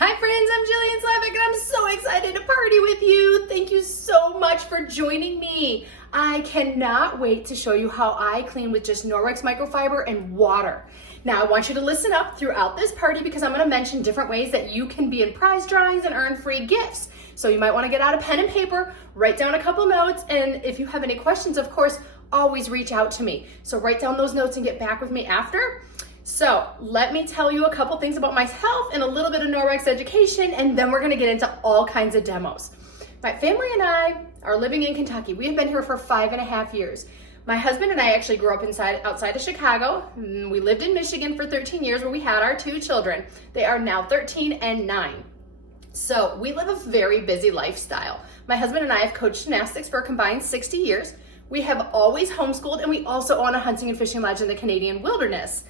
Hi friends, I'm Jillian Slavich and I'm so excited to party with you. Thank you so much for joining me. I cannot wait to show you how I clean with just Norwex microfiber and water. Now I want you to listen up throughout this party because I'm going to mention different ways that you can be in prize drawings and earn free gifts. So you might want to get out a pen and paper, write down a couple notes, and if you have any questions, of course, always reach out to me. So write down those notes and get back with me after. So let me tell you a couple things about myself and a little bit of Norwex education, and then we're gonna get into all kinds of demos. My family and I are living in Kentucky. We have been here for 5.5 years. My husband and I actually grew up outside of Chicago. We lived in Michigan for 13 years where we had our 2 children. They are now 13 and 9. So we live a very busy lifestyle. My husband and I have coached gymnastics for a combined 60 years. We have always homeschooled, and we also own a hunting and fishing lodge in the Canadian wilderness.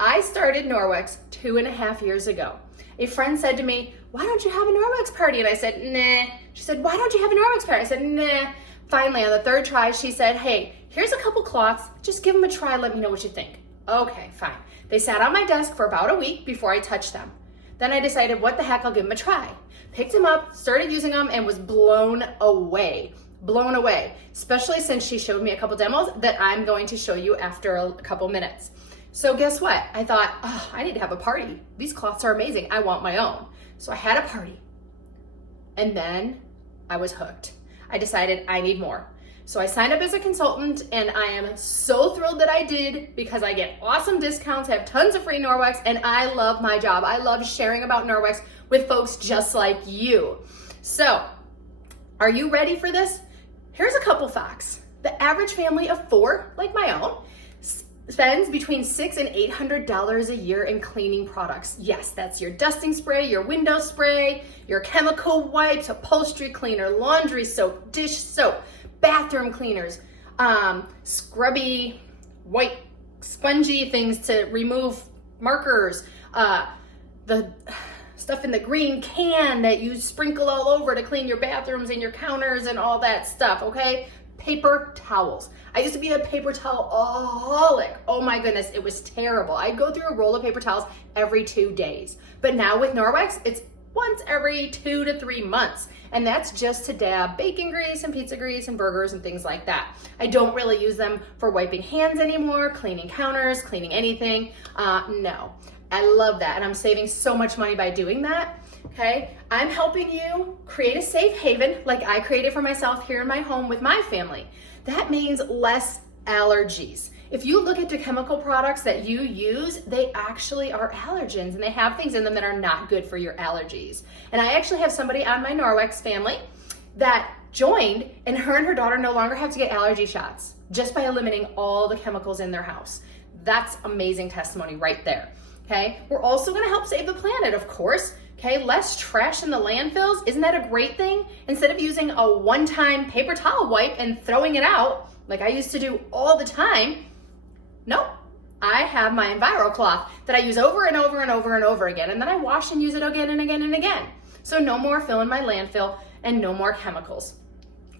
I started Norwex 2.5 years ago. A friend said to me, "Why don't you have a Norwex party?" And I said, "Nah." She said, "Why don't you have a Norwex party?" I said, "Nah." Finally, on the 3rd try, she said, "Hey, here's a couple cloths. Just give them a try. Let me know what you think." Okay, fine. They sat on my desk for about a week before I touched them. Then I decided, what the heck, I'll give them a try. Picked them up, started using them, and was blown away. Blown away, especially since she showed me a couple demos that I'm going to show you after a couple minutes. So guess what? I thought, oh, I need to have a party. These cloths are amazing. I want my own. So I had a party. And then I was hooked. I decided I need more. So I signed up as a consultant, and I am so thrilled that I did because I get awesome discounts, I have tons of free Norwex, and I love my job. I love sharing about Norwex with folks just like you. So, are you ready for this? Here's a couple facts. The average family of 4, like my own, spends between $600 and $800 a year in cleaning products. Yes, that's your dusting spray, your window spray, your chemical wipes, upholstery cleaner, laundry soap, dish soap, bathroom cleaners, scrubby, white, spongy things to remove markers, the stuff in the green can that you sprinkle all over to clean your bathrooms and your counters and all that stuff, okay? Paper towels. I used to be a paper towel-aholic. Oh my goodness, it was terrible. I'd go through a roll of paper towels every 2 days. But now with Norwex, it's once every 2 to 3 months. And that's just to dab bacon grease and pizza grease and burgers and things like that. I don't really use them for wiping hands anymore, cleaning counters, cleaning anything. No, I love that. And I'm saving so much money by doing that. Okay, I'm helping you create a safe haven like I created for myself here in my home with my family. That means less allergies. If you look at the chemical products that you use, they actually are allergens and they have things in them that are not good for your allergies. And I actually have somebody on my Norwex family that joined, and her daughter no longer have to get allergy shots just by eliminating all the chemicals in their house. That's amazing testimony right there. Okay, we're also gonna help save the planet, of course. Okay, less trash in the landfills. Isn't that a great thing? Instead of using a one-time paper towel wipe and throwing it out, like I used to do all the time, nope. I have my Enviro cloth that I use over and over and over and over again, and then I wash and use it again and again and again. So no more filling my landfill and no more chemicals.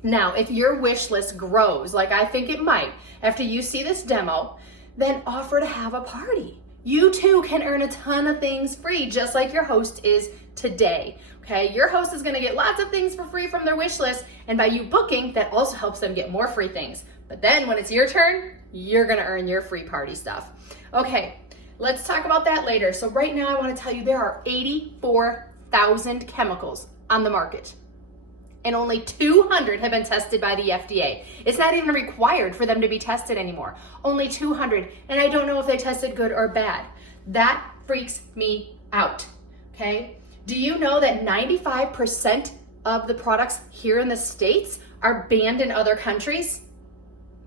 Now, if your wish list grows, like I think it might, after you see this demo, then offer to have a party. You too can earn a ton of things free, just like your host is today, okay? Your host is gonna get lots of things for free from their wish list, and by you booking, that also helps them get more free things. But then when it's your turn, you're gonna earn your free party stuff. Okay, let's talk about that later. So right now I wanna tell you there are 84,000 chemicals on the market, and only 200 have been tested by the FDA. It's not even required for them to be tested anymore. Only 200, and I don't know if they tested good or bad. That freaks me out, okay? Do you know that 95% of the products here in the States are banned in other countries?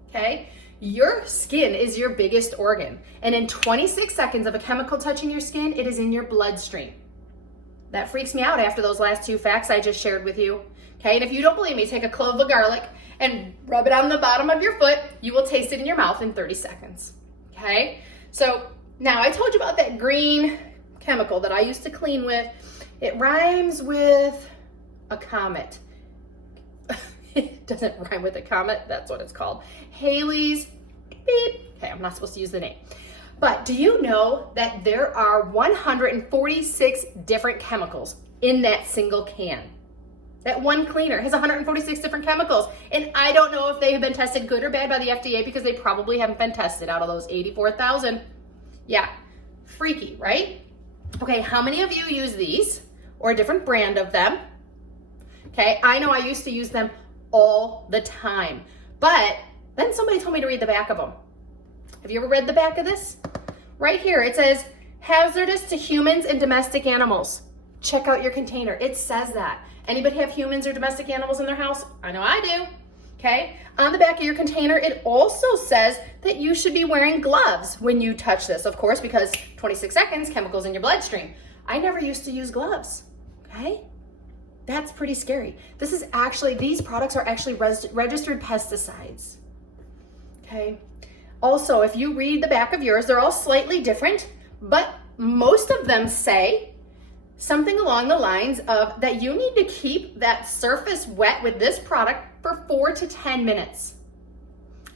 Okay? Your skin is your biggest organ, and in 26 seconds of a chemical touching your skin, it is in your bloodstream. That freaks me out after those last 2 facts I just shared with you. Okay, and if you don't believe me, take a clove of garlic and rub it on the bottom of your foot. You will taste it in your mouth in 30 seconds. Okay, so now I told you about that green chemical that I used to clean with. It rhymes with a comet. It doesn't rhyme with a comet, that's what it's called. Haley's beep. Okay, I'm not supposed to use the name. But do you know that there are 146 different chemicals in that single can? That one cleaner has 146 different chemicals. And I don't know if they have been tested good or bad by the FDA because they probably haven't been tested out of those 84,000. Yeah, freaky, right? Okay, how many of you use these or a different brand of them? Okay, I know I used to use them all the time, but then somebody told me to read the back of them. Have you ever read the back of this? Right here, it says, hazardous to humans and domestic animals. Check out your container. It says that. Anybody have humans or domestic animals in their house? I know I do. Okay. On the back of your container, it also says that you should be wearing gloves when you touch this, of course, because 26 seconds, chemicals in your bloodstream. I never used to use gloves. Okay. That's pretty scary. These products are actually registered pesticides. Okay. Also, if you read the back of yours, they're all slightly different, but most of them say something along the lines of that you need to keep that surface wet with this product for 4 to 10 minutes.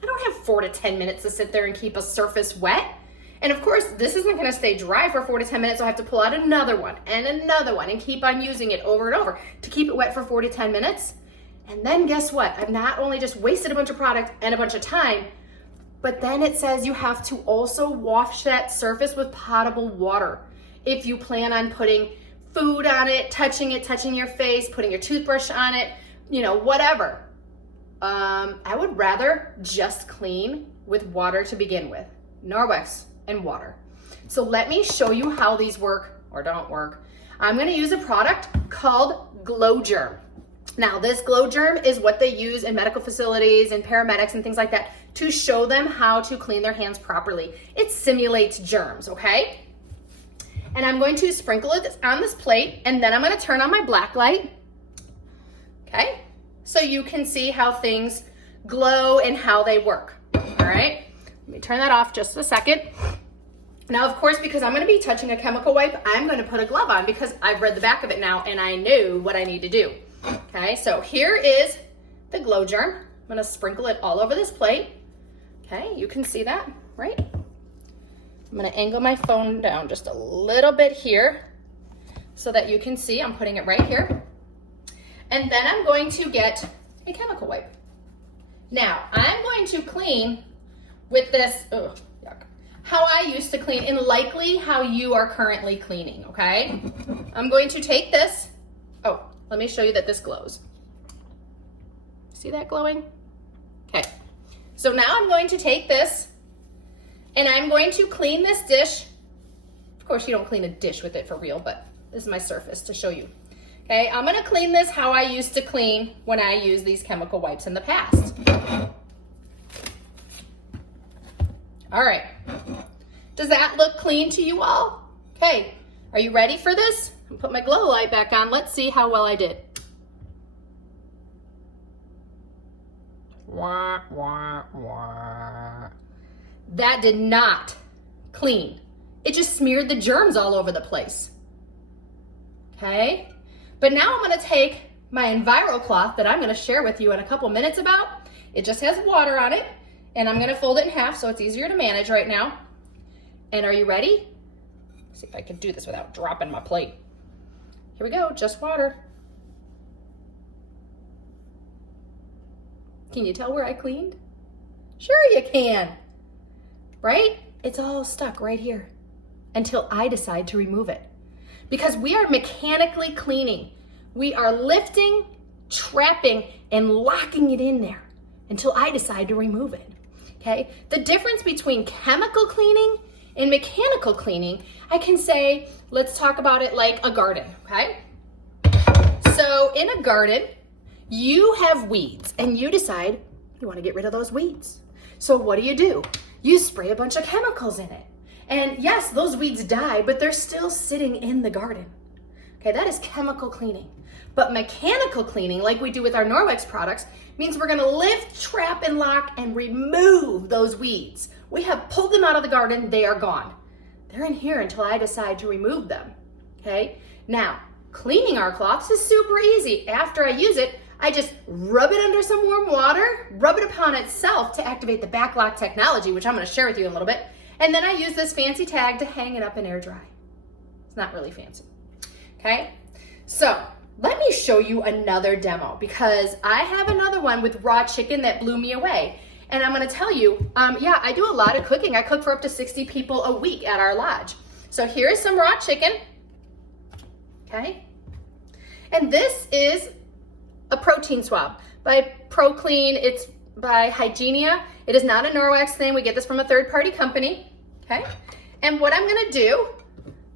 I don't have 4 to 10 minutes to sit there and keep a surface wet. And of course, this isn't gonna stay dry for 4 to 10 minutes. So I have to pull out another one and keep on using it over and over to keep it wet for 4 to 10 minutes. And then guess what? I've not only just wasted a bunch of product and a bunch of time, but then it says you have to also wash that surface with potable water. If you plan on putting food on it, touching your face, putting your toothbrush on it, whatever. I would rather just clean with water to begin with. Norwex and water. So let me show you how these work or don't work. I'm gonna use a product called Glow Germ. Now this Glow Germ is what they use in medical facilities and paramedics and things like that to show them how to clean their hands properly. It simulates germs, okay? And I'm going to sprinkle it on this plate, and then I'm going to turn on my black light, okay? So you can see how things glow and how they work, all right? Let me turn that off just a second. Now, of course, because I'm going to be touching a chemical wipe, I'm going to put a glove on because I've read the back of it now and I knew what I need to do, okay? So here is the Glow Germ. I'm going to sprinkle it all over this plate, okay? You can see that, right? I'm gonna angle my phone down just a little bit here so that you can see I'm putting it right here. And then I'm going to get a chemical wipe. Now, I'm going to clean with this, yuck, how I used to clean and likely how you are currently cleaning, okay? I'm going to take this, let me show you that this glows. See that glowing? Okay, so now I'm going to take this and I'm going to clean this dish. Of course, you don't clean a dish with it for real, but this is my surface to show you. Okay, I'm gonna clean this how I used to clean when I used these chemical wipes in the past. All right, does that look clean to you all? Okay, are you ready for this? I'll put my glow light back on. Let's see how well I did. Wah, wah, wah. That did not clean. It just smeared the germs all over the place. Okay, but now I'm gonna take my Enviro cloth that I'm gonna share with you in a couple minutes about. It just has water on it, and I'm gonna fold it in half so it's easier to manage right now. And are you ready? Let's see if I can do this without dropping my plate. Here we go, just water. Can you tell where I cleaned? Sure you can. Right? It's all stuck right here until I decide to remove it. Because we are mechanically cleaning. We are lifting, trapping, and locking it in there until I decide to remove it, okay? The difference between chemical cleaning and mechanical cleaning, I can say, let's talk about it like a garden, okay? So in a garden, you have weeds and you decide you want to get rid of those weeds. So what do? You spray a bunch of chemicals in it. And yes, those weeds die, but they're still sitting in the garden. Okay, that is chemical cleaning. But mechanical cleaning, like we do with our Norwex products, means we're gonna lift, trap, and lock, and remove those weeds. We have pulled them out of the garden, they are gone. They're in here until I decide to remove them, okay? Now, cleaning our cloths is super easy. After I use it, I just rub it under some warm water, rub it upon itself to activate the backlock technology, which I'm gonna share with you in a little bit, And then I use this fancy tag to hang it up and air dry. It's not really fancy, okay? So let me show you another demo because I have another one with raw chicken that blew me away. And I'm gonna tell you, yeah, I do a lot of cooking. I cook for up to 60 people a week at our lodge. So here's some raw chicken, okay? And this is a protein swab by ProClean. It's by Hygienia. It is not a Norwex thing. We get this from a third-party company, okay? And what I'm gonna do,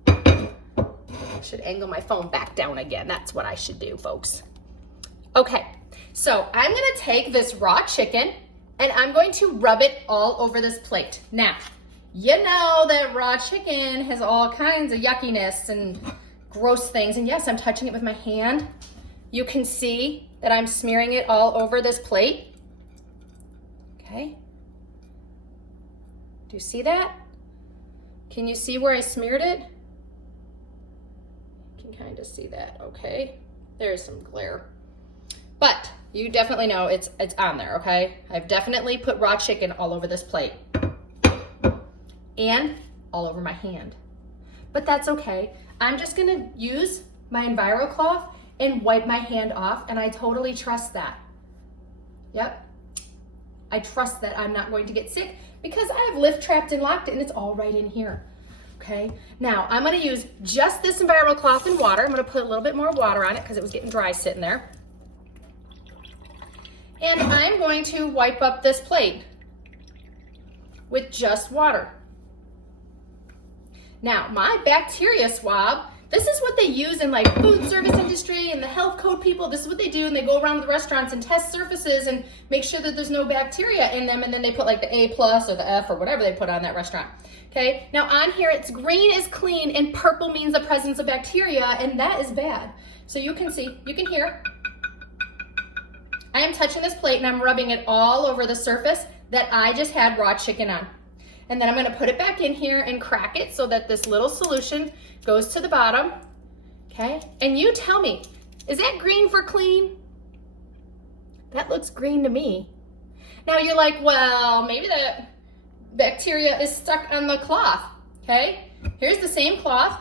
I should angle my phone back down again. That's what I should do, folks. Okay, so I'm gonna take this raw chicken and I'm going to rub it all over this plate. Now, you know that raw chicken has all kinds of yuckiness and gross things. And yes, I'm touching it with my hand. You can see that I'm smearing it all over this plate. Okay. Do you see that? Can you see where I smeared it? You can kind of see that, okay? There's some glare. But you definitely know it's on there, okay? I've definitely put raw chicken all over this plate and all over my hand. But that's okay. I'm just gonna use my Enviro cloth and wipe my hand off, and I totally trust that. Yep. I trust that I'm not going to get sick because I have lift trapped and locked it and it's all right in here, okay? Now, I'm gonna use just this Enviro cloth and water. I'm gonna put a little bit more water on it because it was getting dry sitting there. And I'm going to wipe up this plate with just water. Now, my bacteria swab, this is what they use in like food service industry and the health code people. This is what they do, and they go around the restaurants and test surfaces and make sure that there's no bacteria in them, and then they put like the A+ or the F or whatever they put on that restaurant. Okay, now on here it's green is clean and purple means the presence of bacteria, and that is bad. So you can see, you can hear, I am touching this plate and I'm rubbing it all over the surface that I just had raw chicken on. And then I'm gonna put it back in here and crack it so that this little solution goes to the bottom, okay? And you tell me, is that green for clean? That looks green to me. Now you're like, well, maybe that bacteria is stuck on the cloth, okay? Here's the same cloth.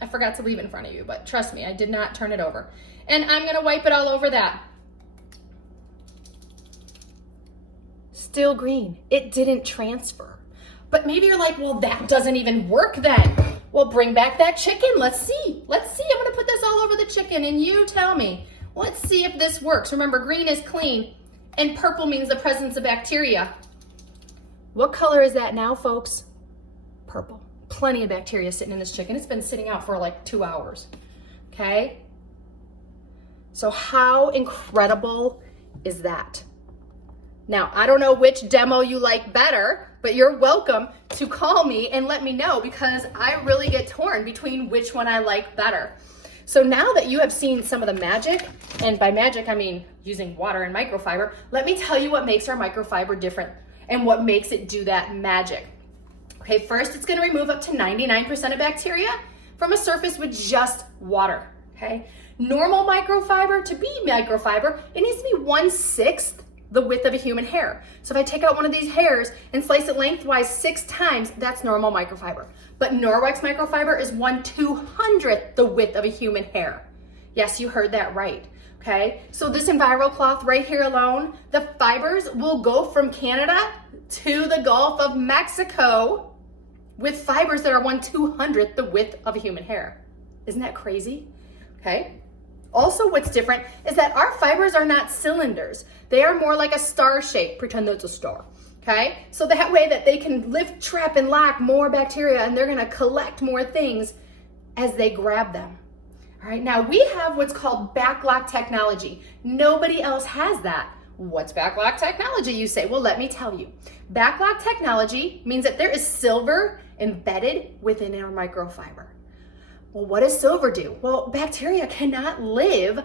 I forgot to leave it in front of you, but trust me, I did not turn it over. And I'm gonna wipe it all over that. Still green, it didn't transfer. But maybe you're like, well, that doesn't even work then. Well, bring back that chicken. Let's see. Let's see. I'm going to put this all over the chicken and you tell me. Let's see if this works. Remember, green is clean and purple means the presence of bacteria. What color is that now, folks? Purple. Plenty of bacteria sitting in this chicken. It's been sitting out for like 2 hours. Okay? So how incredible is that? Now, I don't know which demo you like better, but you're welcome to call me and let me know because I really get torn between which one I like better. So now that you have seen some of the magic, and by magic I mean using water and microfiber, let me tell you what makes our microfiber different and what makes it do that magic. Okay, first it's gonna remove up to 99% of bacteria from a surface with just water, okay? Normal microfiber, to be microfiber, it needs to be 1/6 the width of a human hair. So if I take out one of these hairs and slice it lengthwise 6 times, that's normal microfiber. But Norwex microfiber is 1/200th the width of a human hair. Yes, you heard that right, okay? So this Enviro cloth right here alone, the fibers will go from Canada to the Gulf of Mexico with fibers that are 1/200th the width of a human hair. Isn't that crazy? Okay. Also, what's different is that our fibers are not cylinders. They are more like a star shape. Pretend that's a star, okay? So that way that they can lift, trap, and lock more bacteria, and they're gonna collect more things as they grab them. All right, now we have what's called backlock technology. Nobody else has that. What's backlock technology, you say? Well, let me tell you. Backlock technology means that there is silver embedded within our microfiber. Well, what does silver do? Well, bacteria cannot live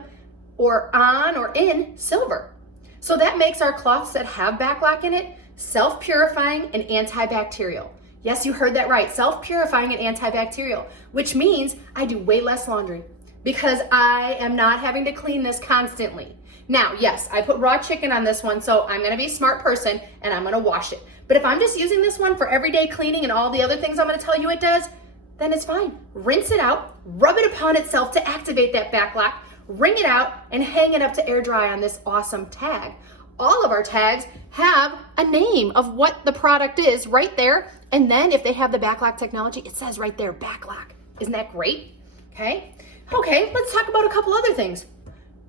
on or in silver. So that makes our cloths that have backlock in it self-purifying and antibacterial. Yes, you heard that right, self-purifying and antibacterial, which means I do way less laundry. because I am not having to clean this constantly. Now, yes, I put raw chicken on this one, so I'm gonna be a smart person and I'm gonna wash it. But if I'm just using this one for everyday cleaning and all the other things I'm gonna tell you it does, then it's fine. Rinse it out, rub it upon itself to activate that back lock, wring it out, and hang it up to air dry on this awesome tag. All of our tags have a name of what the product is right there. And then if they have the back lock technology, it says right there, back lock. Isn't that great? Okay, let's talk about a couple other things.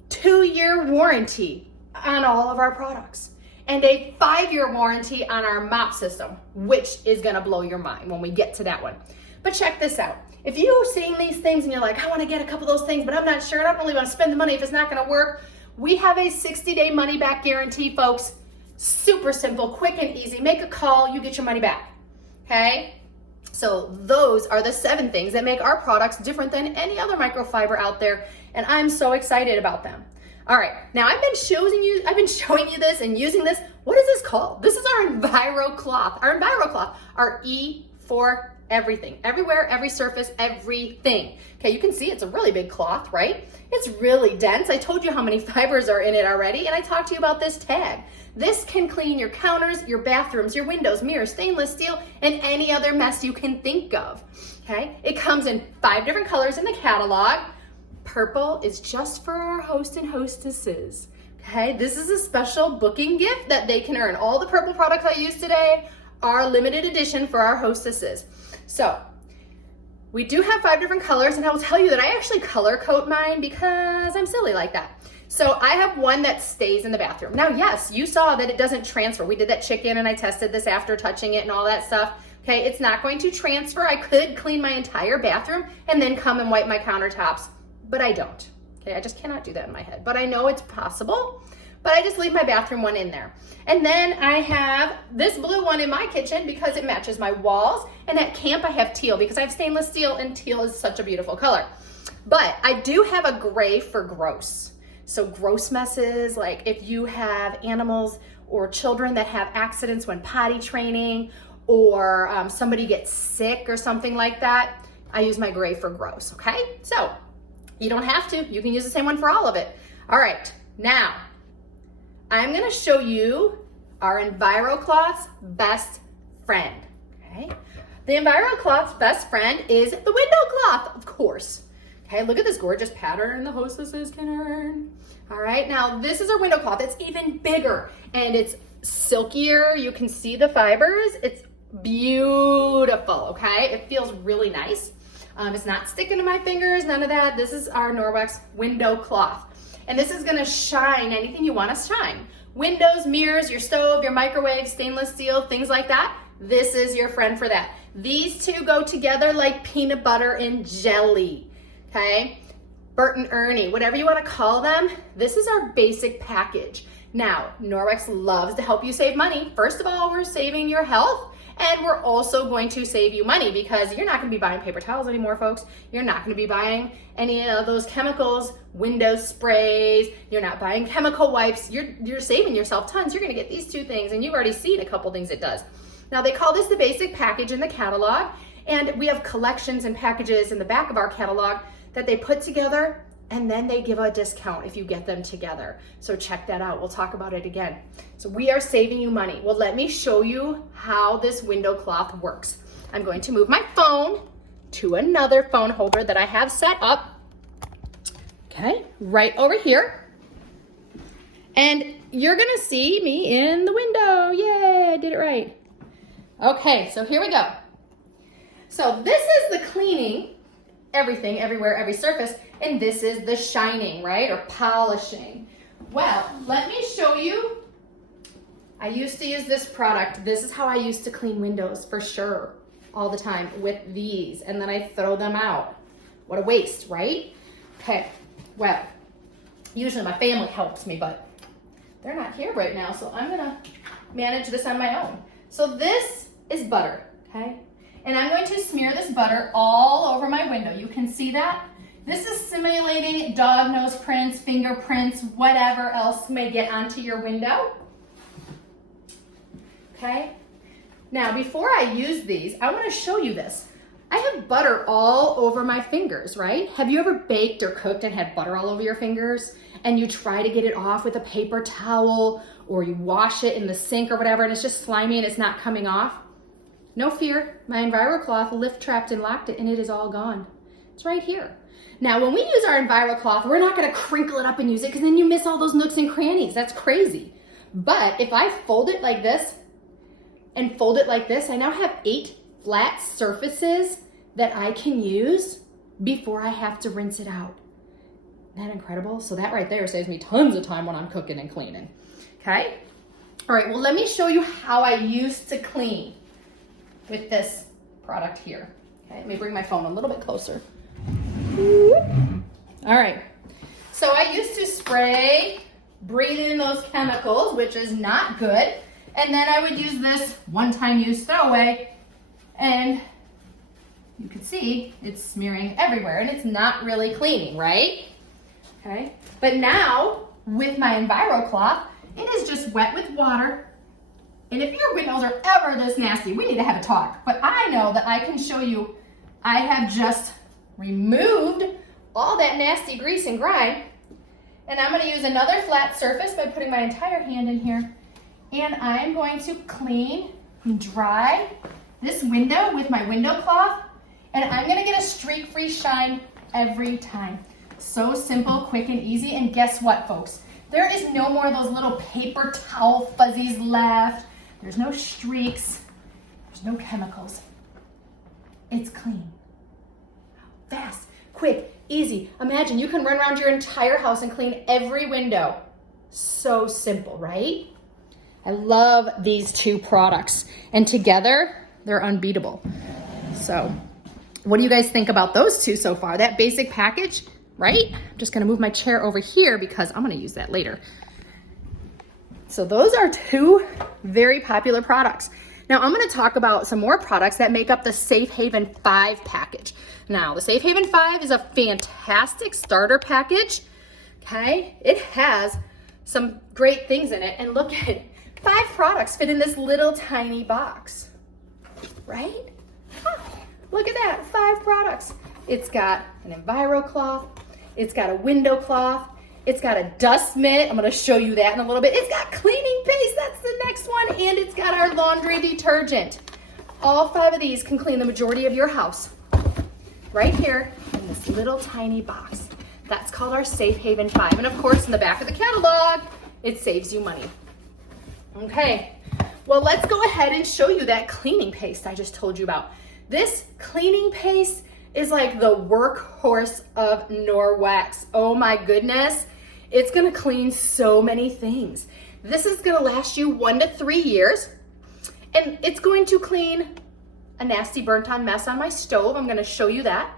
2-year warranty on all of our products and a 5-year warranty on our mop system, which is gonna blow your mind when we get to that one. But check this out. If you're seeing these things and you're like, I wanna get a couple of those things, but I'm not sure, I don't really wanna spend the money if it's not gonna work, we have a 60-day money-back guarantee, folks. Super simple, quick and easy. Make a call, you get your money back, okay? So those are the 7 things that make our products different than any other microfiber out there, and I'm so excited about them. All right, now I've been showing you this and using this. What is this called? This is our Enviro cloth. Our Enviro cloth, our E for everything, everywhere, every surface, everything. Okay, you can see it's a really big cloth, right? It's really dense. I told you how many fibers are in it already, and I talked to you about this tag. This can clean your counters, your bathrooms, your windows, mirrors, stainless steel, and any other mess you can think of, okay? It comes in 5 different colors in the catalog. Purple is just for our host and hostesses, okay? This is a special booking gift that they can earn. All the purple products I use today are limited edition for our hostesses. So we do have 5 different colors, and I will tell you that I actually color code mine because I'm silly like that. So I have one that stays in the bathroom. Now, yes, you saw that it doesn't transfer. We did that chicken and I tested this after touching it and all that stuff. Okay, it's not going to transfer. I could clean my entire bathroom and then come and wipe my countertops, but I don't. Okay, I just cannot do that in my head, but I know it's possible. But I just leave my bathroom one in there. And then I have this blue one in my kitchen because it matches my walls. And at camp I have teal because I have stainless steel and teal is such a beautiful color. But I do have a gray for gross. So gross messes, like if you have animals or children that have accidents when potty training, or somebody gets sick or something like that, I use my gray for gross, okay? So you don't have to, you can use the same one for all of it. All right, now I'm gonna show you our EnviroCloth's best friend, okay? The EnviroCloth's best friend is the window cloth, of course. Okay, look at this gorgeous pattern the hostesses can earn. All right, now this is our window cloth. It's even bigger and it's silkier. You can see the fibers. It's beautiful, okay? It feels really nice. It's not sticking to my fingers, none of that. This is our Norwex window cloth. And this is gonna shine anything you want to shine. Windows, mirrors, your stove, your microwave, stainless steel, things like that. This is your friend for that. These two go together like peanut butter and jelly. Okay, Bert and Ernie, whatever you want to call them, this is our basic package. Now, Norwex loves to help you save money. First of all, we're saving your health, and we're also going to save you money because you're not going to be buying paper towels anymore, folks. You're not going to be buying any of those chemicals, window sprays. You're not buying chemical wipes. You're saving yourself tons. You're going to get these 2 things, and you've already seen a couple things it does. Now, they call this the basic package in the catalog, and we have collections and packages in the back of our catalog that they put together, and then they give a discount if you get them together. So check that out. We'll talk about it again. So we are saving you money. Well, let me show you how this window cloth works. I'm going to move my phone to another phone holder that I have set up. Okay, right over here. And you're gonna see me in the window. Yay, I did it right. Okay, so here we go. So this is the cleaning, everything, everywhere, every surface, and this is the shining, right, or polishing. Well, let me show you. I used to use this product. This is how I used to clean windows for sure, all the time with these, and then I throw them out. What a waste, right? Okay, well, usually my family helps me, but they're not here right now, so I'm gonna manage this on my own. So this is butter, okay? And I'm going to smear this butter all over my window. You can see that? This is simulating dog nose prints, fingerprints, whatever else may get onto your window. Okay? Now, before I use these, I want to show you this. I have butter all over my fingers, right? Have you ever baked or cooked and had butter all over your fingers and you try to get it off with a paper towel or you wash it in the sink or whatever and it's just slimy and it's not coming off? No fear, my EnviroCloth lift trapped and locked it and it is all gone. It's right here. Now, when we use our EnviroCloth, we're not gonna crinkle it up and use it because then you miss all those nooks and crannies. That's crazy. But if I fold it like this and fold it like this, I now have 8 flat surfaces that I can use before I have to rinse it out. Isn't that incredible? So that right there saves me tons of time when I'm cooking and cleaning. Okay? All right, well, let me show you how I used to clean with this product here. Okay, let me bring my phone a little bit closer. All right, so I used to spray, breathe in those chemicals, which is not good. And then I would use this one-time use throwaway and you can see it's smearing everywhere and it's not really cleaning, right? Okay, but now with my EnviroCloth, it is just wet with water. And if your windows are ever this nasty, we need to have a talk. But I know that I can show you, I have just removed all that nasty grease and grime. And I'm gonna use another flat surface by putting my entire hand in here. And I'm going to clean and dry this window with my window cloth. And I'm gonna get a streak-free shine every time. So simple, quick, and easy. And guess what, folks? There is no more of those little paper towel fuzzies left. There's no streaks. There's no chemicals. It's clean. Fast, quick, easy. Imagine you can run around your entire house and clean every window. So simple, right? I love these 2 products. And together, they're unbeatable. So, what do you guys think about those 2 so far? That basic package, right? I'm just gonna move my chair over here because I'm gonna use that later. So those are 2 very popular products. Now I'm gonna talk about some more products that make up the Safe Haven 5 package. Now the Safe Haven 5 is a fantastic starter package, okay? It has some great things in it and look at it. 5 products fit in this little tiny box, right? Huh. Look at that, 5 products. It's got an EnviroCloth, it's got a window cloth, it's got a dust mitt. I'm gonna show you that in a little bit. It's got cleaning paste, that's the next one, and it's got our laundry detergent. All 5 of these can clean the majority of your house. Right here in this little tiny box. That's called our Safe Haven 5. And of course, in the back of the catalog, it saves you money. Okay, well, let's go ahead and show you that cleaning paste I just told you about. This cleaning paste is like the workhorse of Norwex. Oh my goodness. It's gonna clean so many things. This is gonna last you 1 to 3 years, and it's going to clean a nasty burnt on mess on my stove. I'm gonna show you that.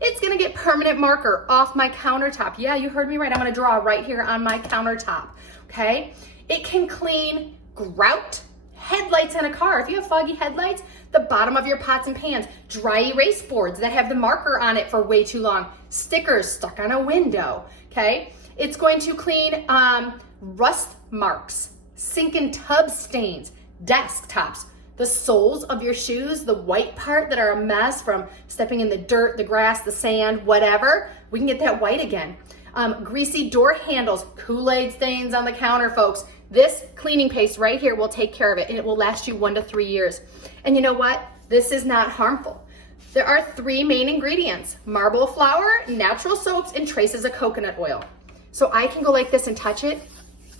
It's gonna get permanent marker off my countertop. Yeah, you heard me right. I'm gonna draw right here on my countertop, okay? It can clean grout, headlights on a car. If you have foggy headlights, the bottom of your pots and pans, dry erase boards that have the marker on it for way too long, stickers stuck on a window, okay? It's going to clean rust marks, sink and tub stains, desktops, the soles of your shoes, the white part that are a mess from stepping in the dirt, the grass, the sand, whatever. We can get that white again. Greasy door handles, Kool-Aid stains on the counter, folks. This cleaning paste right here will take care of it, and it will last you 1 to 3 years. And you know what? This is not harmful. There are 3 main ingredients: marble flour, natural soaps, and traces of coconut oil. So I can go like this and touch it,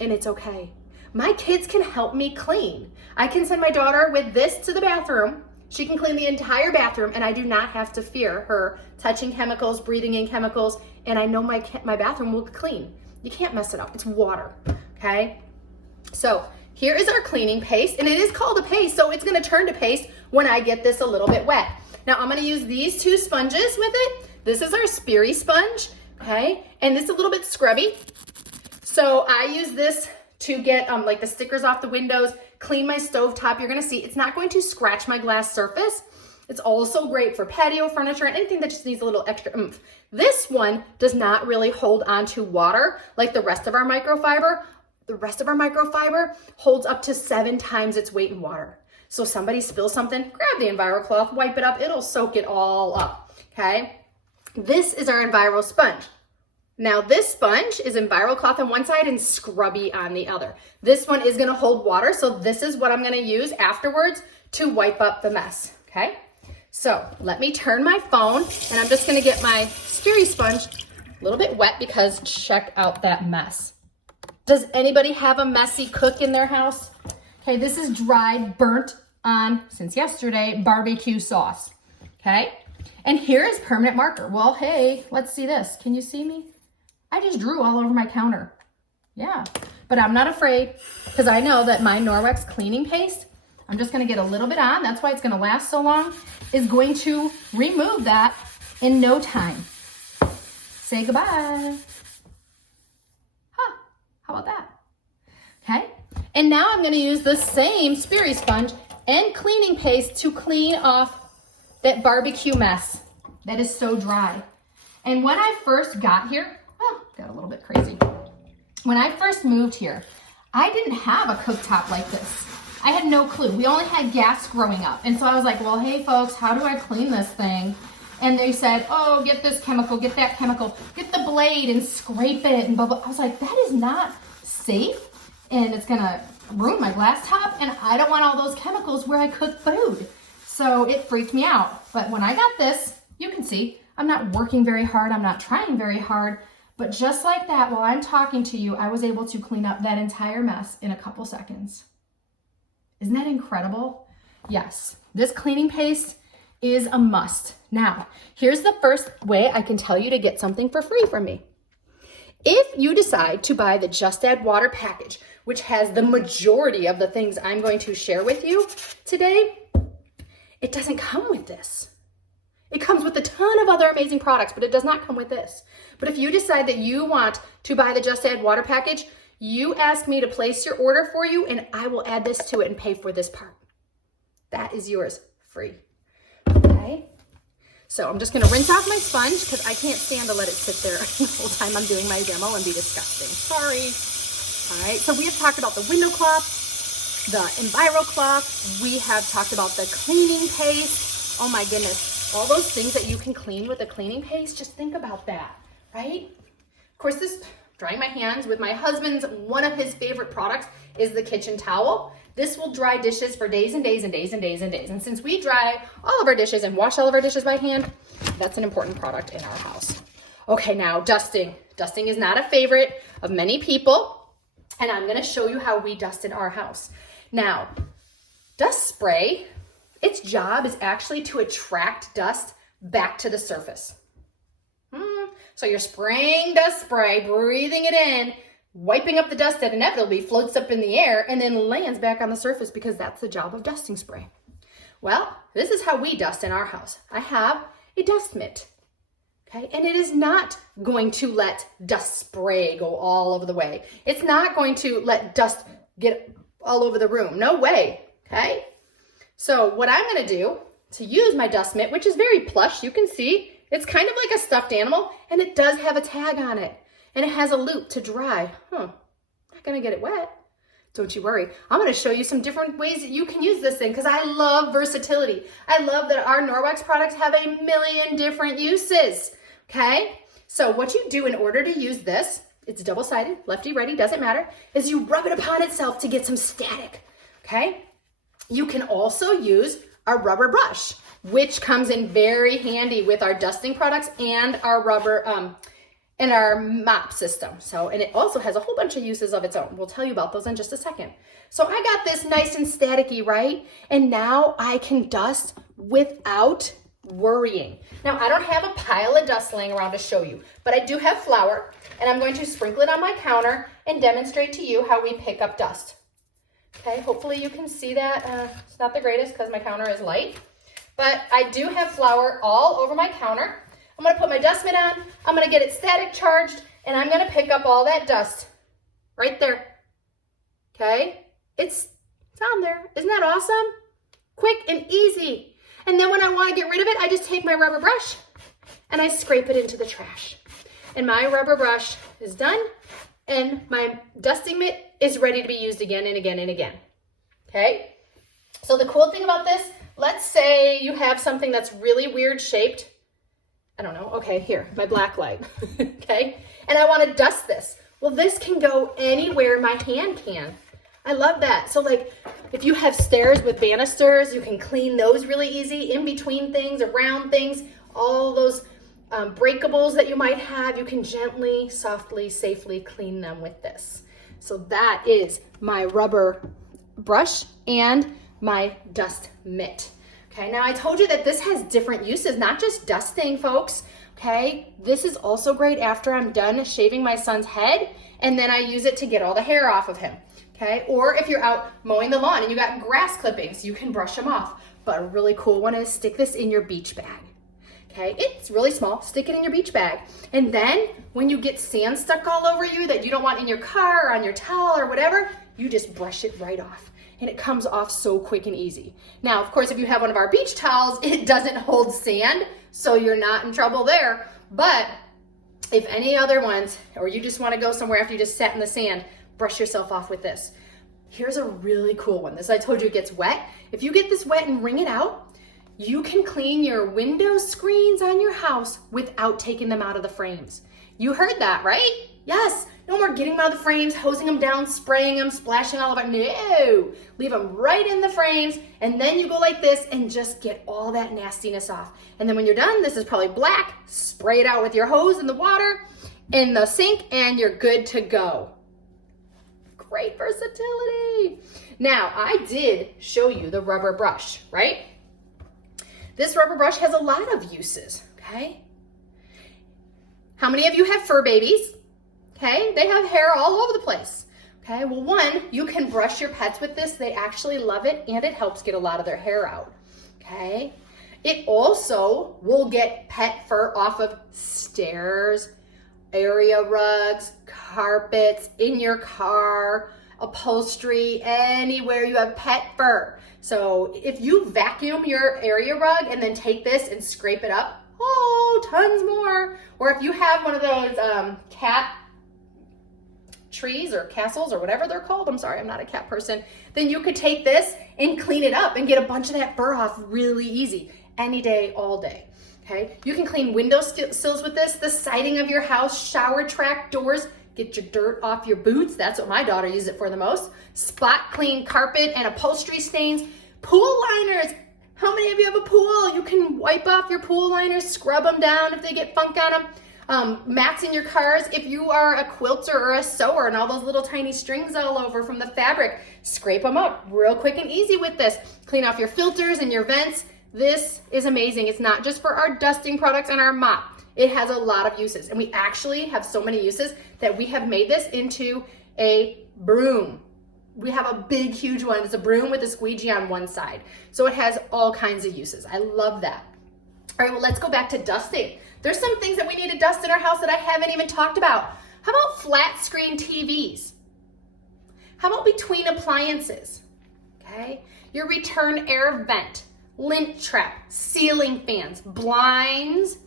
and it's okay. My kids can help me clean. I can send my daughter with this to the bathroom. She can clean the entire bathroom, and I do not have to fear her touching chemicals, breathing in chemicals, and I know my bathroom will be clean. You can't mess it up. It's water, okay? So here is our cleaning paste, and it is called a paste, so it's gonna turn to paste when I get this a little bit wet. Now I'm gonna use these 2 sponges with it. This is our Sperry sponge, okay? And it's a little bit scrubby. So I use this to get like the stickers off the windows, clean my stove top. You're gonna see it's not going to scratch my glass surface. It's also great for patio furniture and anything that just needs a little extra oomph. This one does not really hold onto water like the rest of our microfiber. The rest of our microfiber holds up to 7 times its weight in water. So somebody spills something, grab the Enviro cloth, wipe it up, it'll soak it all up, okay? This is our Enviro sponge. Now this sponge is Enviro cloth on one side and scrubby on the other. This one is gonna hold water, so this is what I'm gonna use afterwards to wipe up the mess, okay? So let me turn my phone and I'm just gonna get my Spiri sponge a little bit wet because check out that mess. Does anybody have a messy cook in their house? Okay, this is dried, burnt on, since yesterday, barbecue sauce, okay? And here is permanent marker. Well, hey, let's see this. Can you see me? I just drew all over my counter. Yeah, but I'm not afraid because I know that my Norwex cleaning paste, I'm just gonna get a little bit on, that's why it's gonna last so long, is going to remove that in no time. Say goodbye. Huh, how about that? Okay, and now I'm gonna use the same Spiri sponge and cleaning paste to clean off that barbecue mess that is so dry. And when I first got here, got a little bit crazy. When I first moved here, I didn't have a cooktop like this. I had no clue. We only had gas growing up. And so I was like, well, hey folks, how do I clean this thing? And they said, oh, get this chemical, get that chemical, get the blade and scrape it and blah, blah. I was like, that is not safe and it's gonna ruin my glass top and I don't want all those chemicals where I cook food. So it freaked me out. But when I got this, you can see, I'm not working very hard, I'm not trying very hard, but just like that, while I'm talking to you, I was able to clean up that entire mess in a couple seconds. Isn't that incredible? Yes, this cleaning paste is a must. Now, here's the first way I can tell you to get something for free from me. If you decide to buy the Just Add Water package, which has the majority of the things I'm going to share with you today, it doesn't come with this. It comes with a ton of other amazing products, but it does not come with this. But if you decide that you want to buy the Just Add Water package, you ask me to place your order for you and I will add this to it and pay for this part. That is yours free, okay? So I'm just gonna rinse off my sponge because I can't stand to let it sit there the whole time I'm doing my demo and be disgusting. Sorry. All right, so we have talked about the window cloth, the Enviro cloth. We have talked about the cleaning paste. Oh my goodness. All those things that you can clean with a cleaning paste, just think about that, right? Of course, this drying my hands with my husband's, one of his favorite products is the kitchen towel. This will dry dishes for days and days and days and days and days. And since we dry all of our dishes and wash all of our dishes by hand, that's an important product in our house. Okay, now dusting. Dusting is not a favorite of many people, and I'm gonna show you how we dust in our house. Now, dust spray, its job is actually to attract dust back to the surface. So you're spraying dust spray, breathing it in, wiping up the dust that inevitably floats up in the air and then lands back on the surface because that's the job of dusting spray. Well, this is how we dust in our house. I have a dust mitt, okay? And it is not going to let dust spray go all over the way. It's not going to let dust get all over the room. No way, okay? So what I'm gonna do to use my dust mitt, which is very plush, you can see, it's kind of like a stuffed animal and it does have a tag on it and it has a loop to dry. Not gonna get it wet. Don't you worry. I'm gonna show you some different ways that you can use this thing because I love versatility. I love that our Norwex products have a million different uses, okay? So what you do in order to use this, it's double-sided, lefty, righty, doesn't matter, is you rub it upon itself to get some static, okay? You can also use a rubber brush, which comes in very handy with our dusting products and our rubber and our mop system. So, and it also has a whole bunch of uses of its own. We'll tell you about those in just a second. So I got this nice and staticky, right? And now I can dust without worrying. Now I don't have a pile of dust laying around to show you, but I do have flour and I'm going to sprinkle it on my counter and demonstrate to you how we pick up dust. Okay, hopefully you can see that. It's not the greatest because my counter is light, but I do have flour all over my counter. I'm gonna put my dust mitt on, I'm gonna get it static charged, and I'm gonna pick up all that dust right there. Okay, it's on there. Isn't that awesome? Quick and easy. And then when I wanna get rid of it, I just take my rubber brush and I scrape it into the trash. And my rubber brush is done, and my dusting mitt is ready to be used again and again and again. Okay? So the cool thing about this, let's say you have something that's really weird shaped. I don't know. Okay, here, my black light. Okay, and I want to dust this. Well, this can go anywhere my hand can. I love that. So like if you have stairs with banisters, you can clean those really easy, in between things, around things, all those breakables that you might have, you can gently, softly, safely clean them with this. So that is my rubber brush and my dust mitt. Okay, now I told you that this has different uses, not just dusting, folks. Okay, this is also great after I'm done shaving my son's head, and then I use it to get all the hair off of him. Okay, or if you're out mowing the lawn and you got grass clippings, you can brush them off. But a really cool one is stick this in your beach bag. Okay, it's really small, stick it in your beach bag. And then when you get sand stuck all over you that you don't want in your car or on your towel or whatever, you just brush it right off. And it comes off so quick and easy. Now, of course, if you have one of our beach towels, it doesn't hold sand, so you're not in trouble there. But if any other ones, or you just want to go somewhere after you just sat in the sand, brush yourself off with this. Here's a really cool one. This, I told you, it gets wet. If you get this wet and wring it out, you can clean your window screens on your house without taking them out of the frames. You heard that, right? Yes. No more getting them out of the frames, hosing them down, spraying them, splashing all over. No. Leave them right in the frames, and then you go like this and just get all that nastiness off. And then when you're done, this is probably black, spray it out with your hose in the water, in the sink, and you're good to go. Great versatility. Now, I did show you the rubber brush, right? This rubber brush has a lot of uses, okay? How many of you have fur babies? Okay, they have hair all over the place. Okay, well, one, you can brush your pets with this. They actually love it, and it helps get a lot of their hair out. Okay, it also will get pet fur off of stairs, area rugs, carpets, in your car, upholstery, anywhere you have pet fur. So if you vacuum your area rug and then take this and scrape it up, oh, tons more. Or if you have one of those cat trees or castles or whatever they're called, I'm sorry, I'm not a cat person, then you could take this and clean it up and get a bunch of that fur off really easy, any day, all day. Okay, you can clean window sills with this, the siding of your house, shower track doors, get your dirt off your boots. That's what my daughter uses it for the most. Spot clean carpet and upholstery stains. Pool liners. How many of you have a pool? You can wipe off your pool liners, scrub them down if they get funk on them. Mats in your cars. If you are a quilter or a sewer and all those little tiny strings all over from the fabric, scrape them up real quick and easy with this. Clean off your filters and your vents. This is amazing. It's not just for our dusting products and our mop. It has a lot of uses, and we actually have so many uses that we have made this into a broom. We have a big, huge one. It's a broom with a squeegee on one side. So it has all kinds of uses. I love that. All right, well, let's go back to dusting. There's some things that we need to dust in our house that I haven't even talked about. How about flat screen TVs? How about between appliances? Okay, your return air vent, lint trap, ceiling fans, blinds,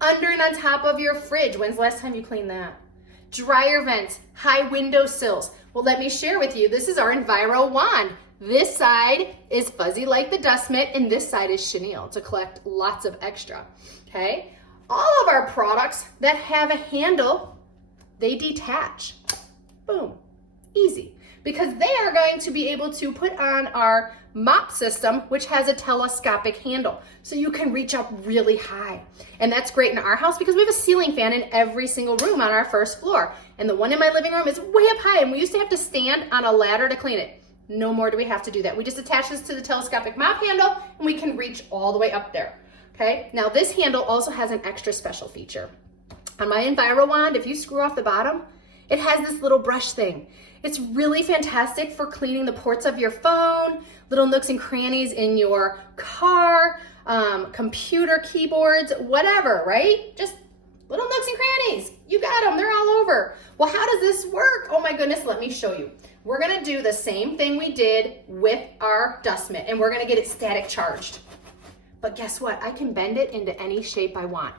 under and on top of your fridge. When's the last time you cleaned that? Dryer vents, high window sills. Well, let me share with you, this is our Enviro wand. This side is fuzzy like the dust mitt, and this side is chenille to collect lots of extra, okay? All of our products that have a handle, they detach. Boom, easy. Because they are going to be able to put on our mop system, which has a telescopic handle. So you can reach up really high. And that's great in our house because we have a ceiling fan in every single room on our first floor. And the one in my living room is way up high, and we used to have to stand on a ladder to clean it. No more do we have to do that. We just attach this to the telescopic mop handle, and we can reach all the way up there. Okay, now this handle also has an extra special feature. On my Enviro wand, if you screw off the bottom, it has this little brush thing. It's really fantastic for cleaning the ports of your phone, little nooks and crannies in your car, computer keyboards, whatever, right? Just little nooks and crannies. You got them, they're all over. Well, how does this work? Oh my goodness, let me show you. We're gonna do the same thing we did with our dust mitt, and we're gonna get it static charged. But guess what? I can bend it into any shape I want.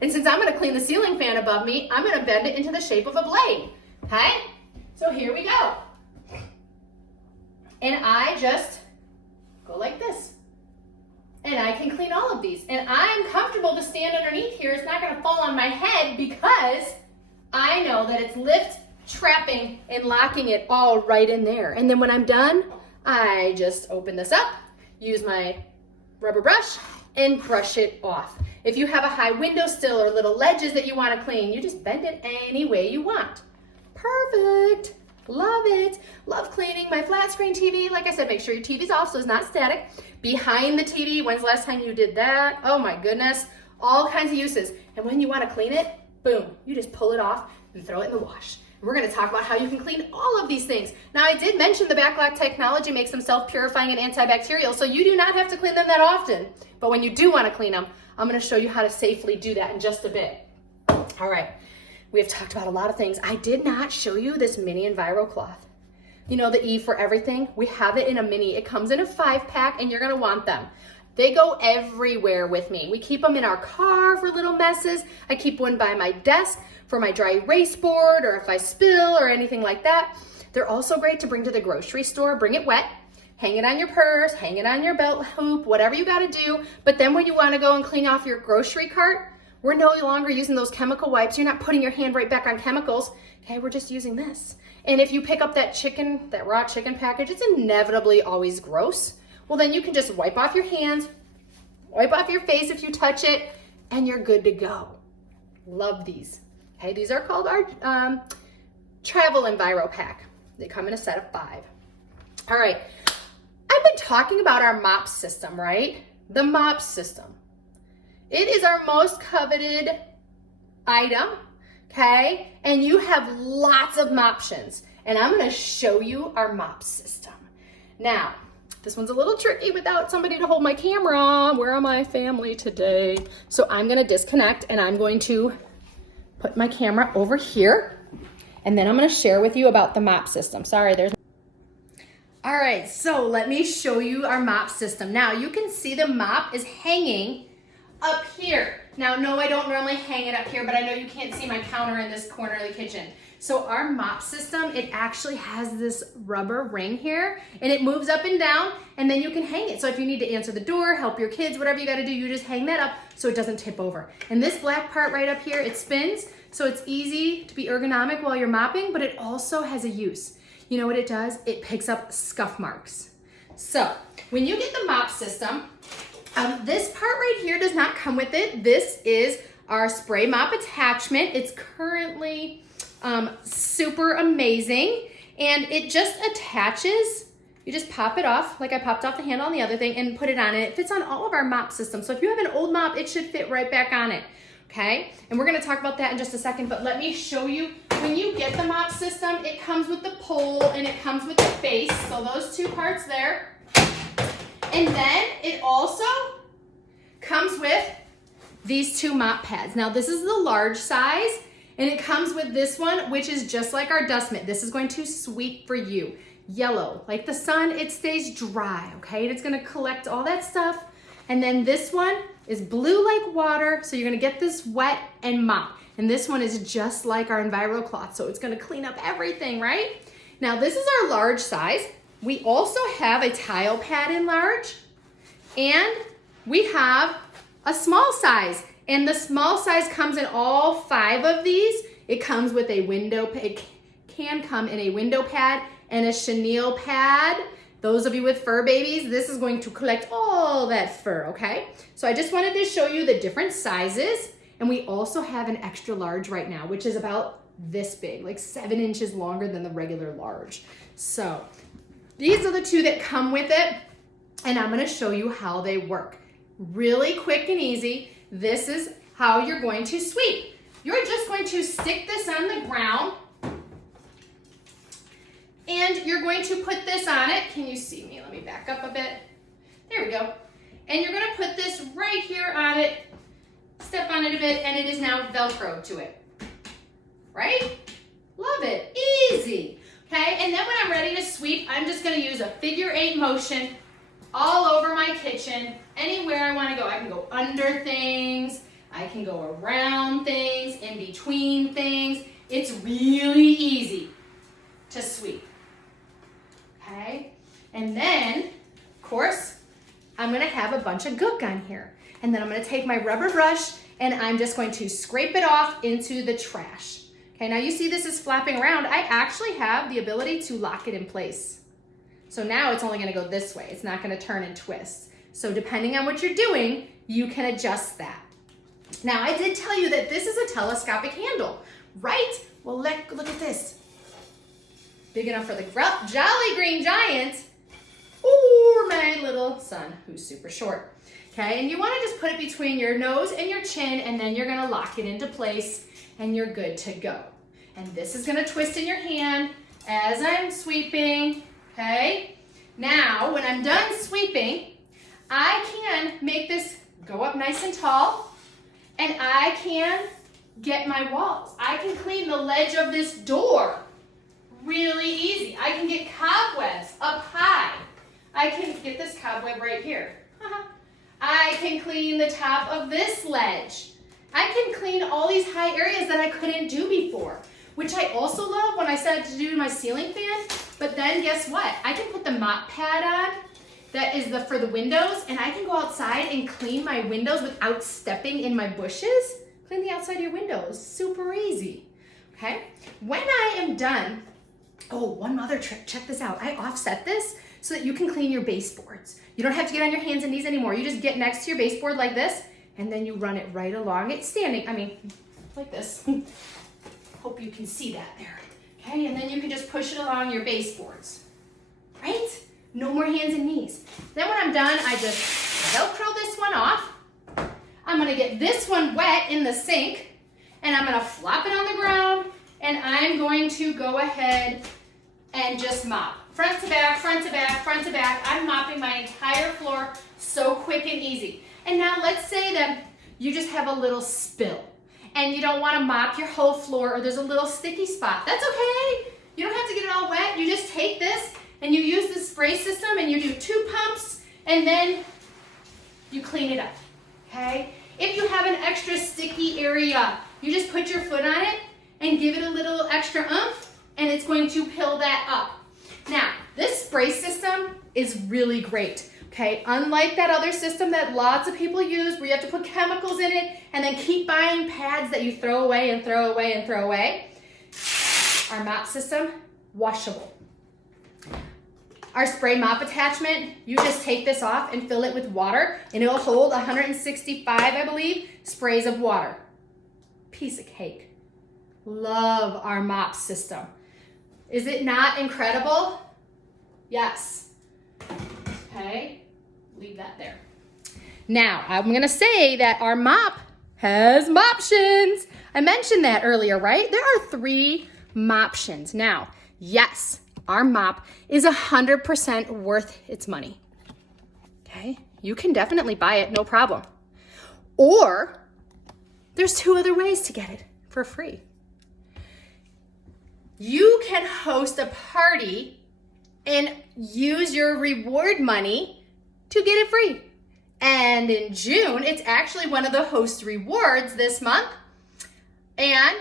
And since I'm gonna clean the ceiling fan above me, I'm gonna bend it into the shape of a blade, okay? So here we go. And I just go like this. And I can clean all of these. And I'm comfortable to stand underneath here. It's not gonna fall on my head because I know that it's lift, trapping, and locking it all right in there. And then when I'm done, I just open this up, use my rubber brush, and brush it off. If you have a high windowsill or little ledges that you wanna clean, you just bend it any way you want. Perfect. Love it. Love cleaning my flat screen TV. Like I said, make sure your TV's off so it's not static. Behind the TV, when's the last time you did that? Oh my goodness. All kinds of uses. And when you want to clean it, boom, you just pull it off and throw it in the wash. We're going to talk about how you can clean all of these things. Now, I did mention the backlock technology makes them self-purifying and antibacterial, so you do not have to clean them that often. But when you do want to clean them, I'm going to show you how to safely do that in just a bit. All right. We have talked about a lot of things. I did not show you this mini Enviro cloth. You know, the E for everything? We have it in a mini. It comes in a 5-pack and you're gonna want them. They go everywhere with me. We keep them in our car for little messes. I keep one by my desk for my dry erase board or if I spill or anything like that. They're also great to bring to the grocery store. Bring it wet, hang it on your purse, hang it on your belt hoop, whatever you gotta do. But then when you wanna go and clean off your grocery cart, we're no longer using those chemical wipes. You're not putting your hand right back on chemicals. Okay, we're just using this. And if you pick up that raw chicken package, it's inevitably always gross. Well, then you can just wipe off your hands, wipe off your face if you touch it, and you're good to go. Love these. Okay, these are called our travel Enviro pack. They come in a set of 5. All right, I've been talking about our mop system, right? The mop system. It is our most coveted item, okay? And you have lots of moptions. And I'm gonna show you our mop system. Now, this one's a little tricky without somebody to hold my camera. Where are my family today? So I'm gonna disconnect and I'm going to put my camera over here. And then I'm gonna share with you about the mop system. Sorry, there's... All right, so let me show you our mop system. Now, you can see the mop is hanging up here. Now, no, I don't normally hang it up here, but I know you can't see my counter in this corner of the kitchen. So our mop system, it actually has this rubber ring here, and it moves up and down, and then you can hang it. So if you need to answer the door, help your kids, whatever you gotta do, you just hang that up so it doesn't tip over. And this black part right up here, it spins, so it's easy to be ergonomic while you're mopping, but it also has a use. You know what it does? It picks up scuff marks. So when you get the mop system, this part right here does not come with it. This is our spray mop attachment. It's currently super amazing, and it just attaches. You just pop it off, like I popped off the handle on the other thing, and put it on, and it fits on all of our mop systems. So if you have an old mop, it should fit right back on it, okay? And we're gonna talk about that in just a second, but let me show you. When you get the mop system, it comes with the pole and it comes with the base, so those 2 parts there. And then it also comes with these 2 mop pads. Now this is the large size, and it comes with this one, which is just like our dust mitt. This is going to sweep for you. Yellow, like the sun, it stays dry, okay? And it's gonna collect all that stuff. And then this one is blue like water, so you're gonna get this wet and mop. And this one is just like our Enviro cloth, so it's gonna clean up everything, right? Now this is our large size. We also have a tile pad in large, and we have a small size. And the small size comes in all 5 of these. It comes with a it can come in a window pad and a chenille pad. Those of you with fur babies, this is going to collect all that fur, okay? So I just wanted to show you the different sizes. And we also have an extra large right now, which is about this big, like 7 inches longer than the regular large. So these are the 2 that come with it, and I'm gonna show you how they work. Really quick and easy. This is how you're going to sweep. You're just going to stick this on the ground, and you're going to put this on it. Can you see me? Let me back up a bit. There we go. And you're gonna put this right here on it, step on it a bit, and it is now Velcro to it. Right? Love it. Easy. Okay, and then when I'm ready to sweep, I'm just gonna use a figure 8 motion all over my kitchen, anywhere I wanna go. I can go under things, I can go around things, in between things. It's really easy to sweep, okay? And then, of course, I'm gonna have a bunch of gook on here. And then I'm gonna take my rubber brush and I'm just going to scrape it off into the trash. Okay, now you see this is flapping around. I actually have the ability to lock it in place. So now it's only gonna go this way. It's not gonna turn and twist. So depending on what you're doing, you can adjust that. Now I did tell you that this is a telescopic handle, right? Well, look at this. Big enough for the Jolly Green Giant or my little son who's super short. Okay, and you wanna just put it between your nose and your chin, and then you're gonna lock it into place and you're good to go. And this is gonna twist in your hand as I'm sweeping, okay? Now, when I'm done sweeping, I can make this go up nice and tall, and I can get my walls. I can clean the ledge of this door really easy. I can get cobwebs up high. I can get this cobweb right here. I can clean the top of this ledge. I can clean all these high areas that I couldn't do before, which I also love when I started to do my ceiling fan. But then guess what? I can put the mop pad on that is for the windows, and I can go outside and clean my windows without stepping in my bushes. Clean the outside of your windows, super easy, okay? When I am done, oh, one other trick, check this out. I offset this so that you can clean your baseboards. You don't have to get on your hands and knees anymore. You just get next to your baseboard like this, and then you run it right along it standing. I mean, like this. Hope you can see that there. Okay, and then you can just push it along your baseboards, right? No more hands and knees. Then when I'm done, I just Velcro this one off. I'm gonna get this one wet in the sink, and I'm gonna flop it on the ground, and I'm going to go ahead and just mop. Front to back, front to back, front to back. I'm mopping my entire floor so quick and easy. And now let's say that you just have a little spill and you don't want to mop your whole floor, or there's a little sticky spot. That's okay. You don't have to get it all wet. You just take this and you use the spray system and you do 2 pumps and then you clean it up, okay? If you have an extra sticky area, you just put your foot on it and give it a little extra oomph, and it's going to pill that up. Now, this spray system is really great, okay? Unlike that other system that lots of people use where you have to put chemicals in it and then keep buying pads that you throw away and throw away and throw away. Our mop system, washable. Our spray mop attachment, you just take this off and fill it with water, and it'll hold 165, I believe, sprays of water. Piece of cake. Love our mop system. Is it not incredible? Yes. Okay, leave that there. Now, I'm gonna say that our mop has moptions. I mentioned that earlier, right? There are 3 moptions. Now, yes, our mop is 100% worth its money. Okay, you can definitely buy it, no problem. Or, there's 2 other ways to get it for free. You can host a party and use your reward money to get it free. And in June, it's actually one of the host rewards this month. And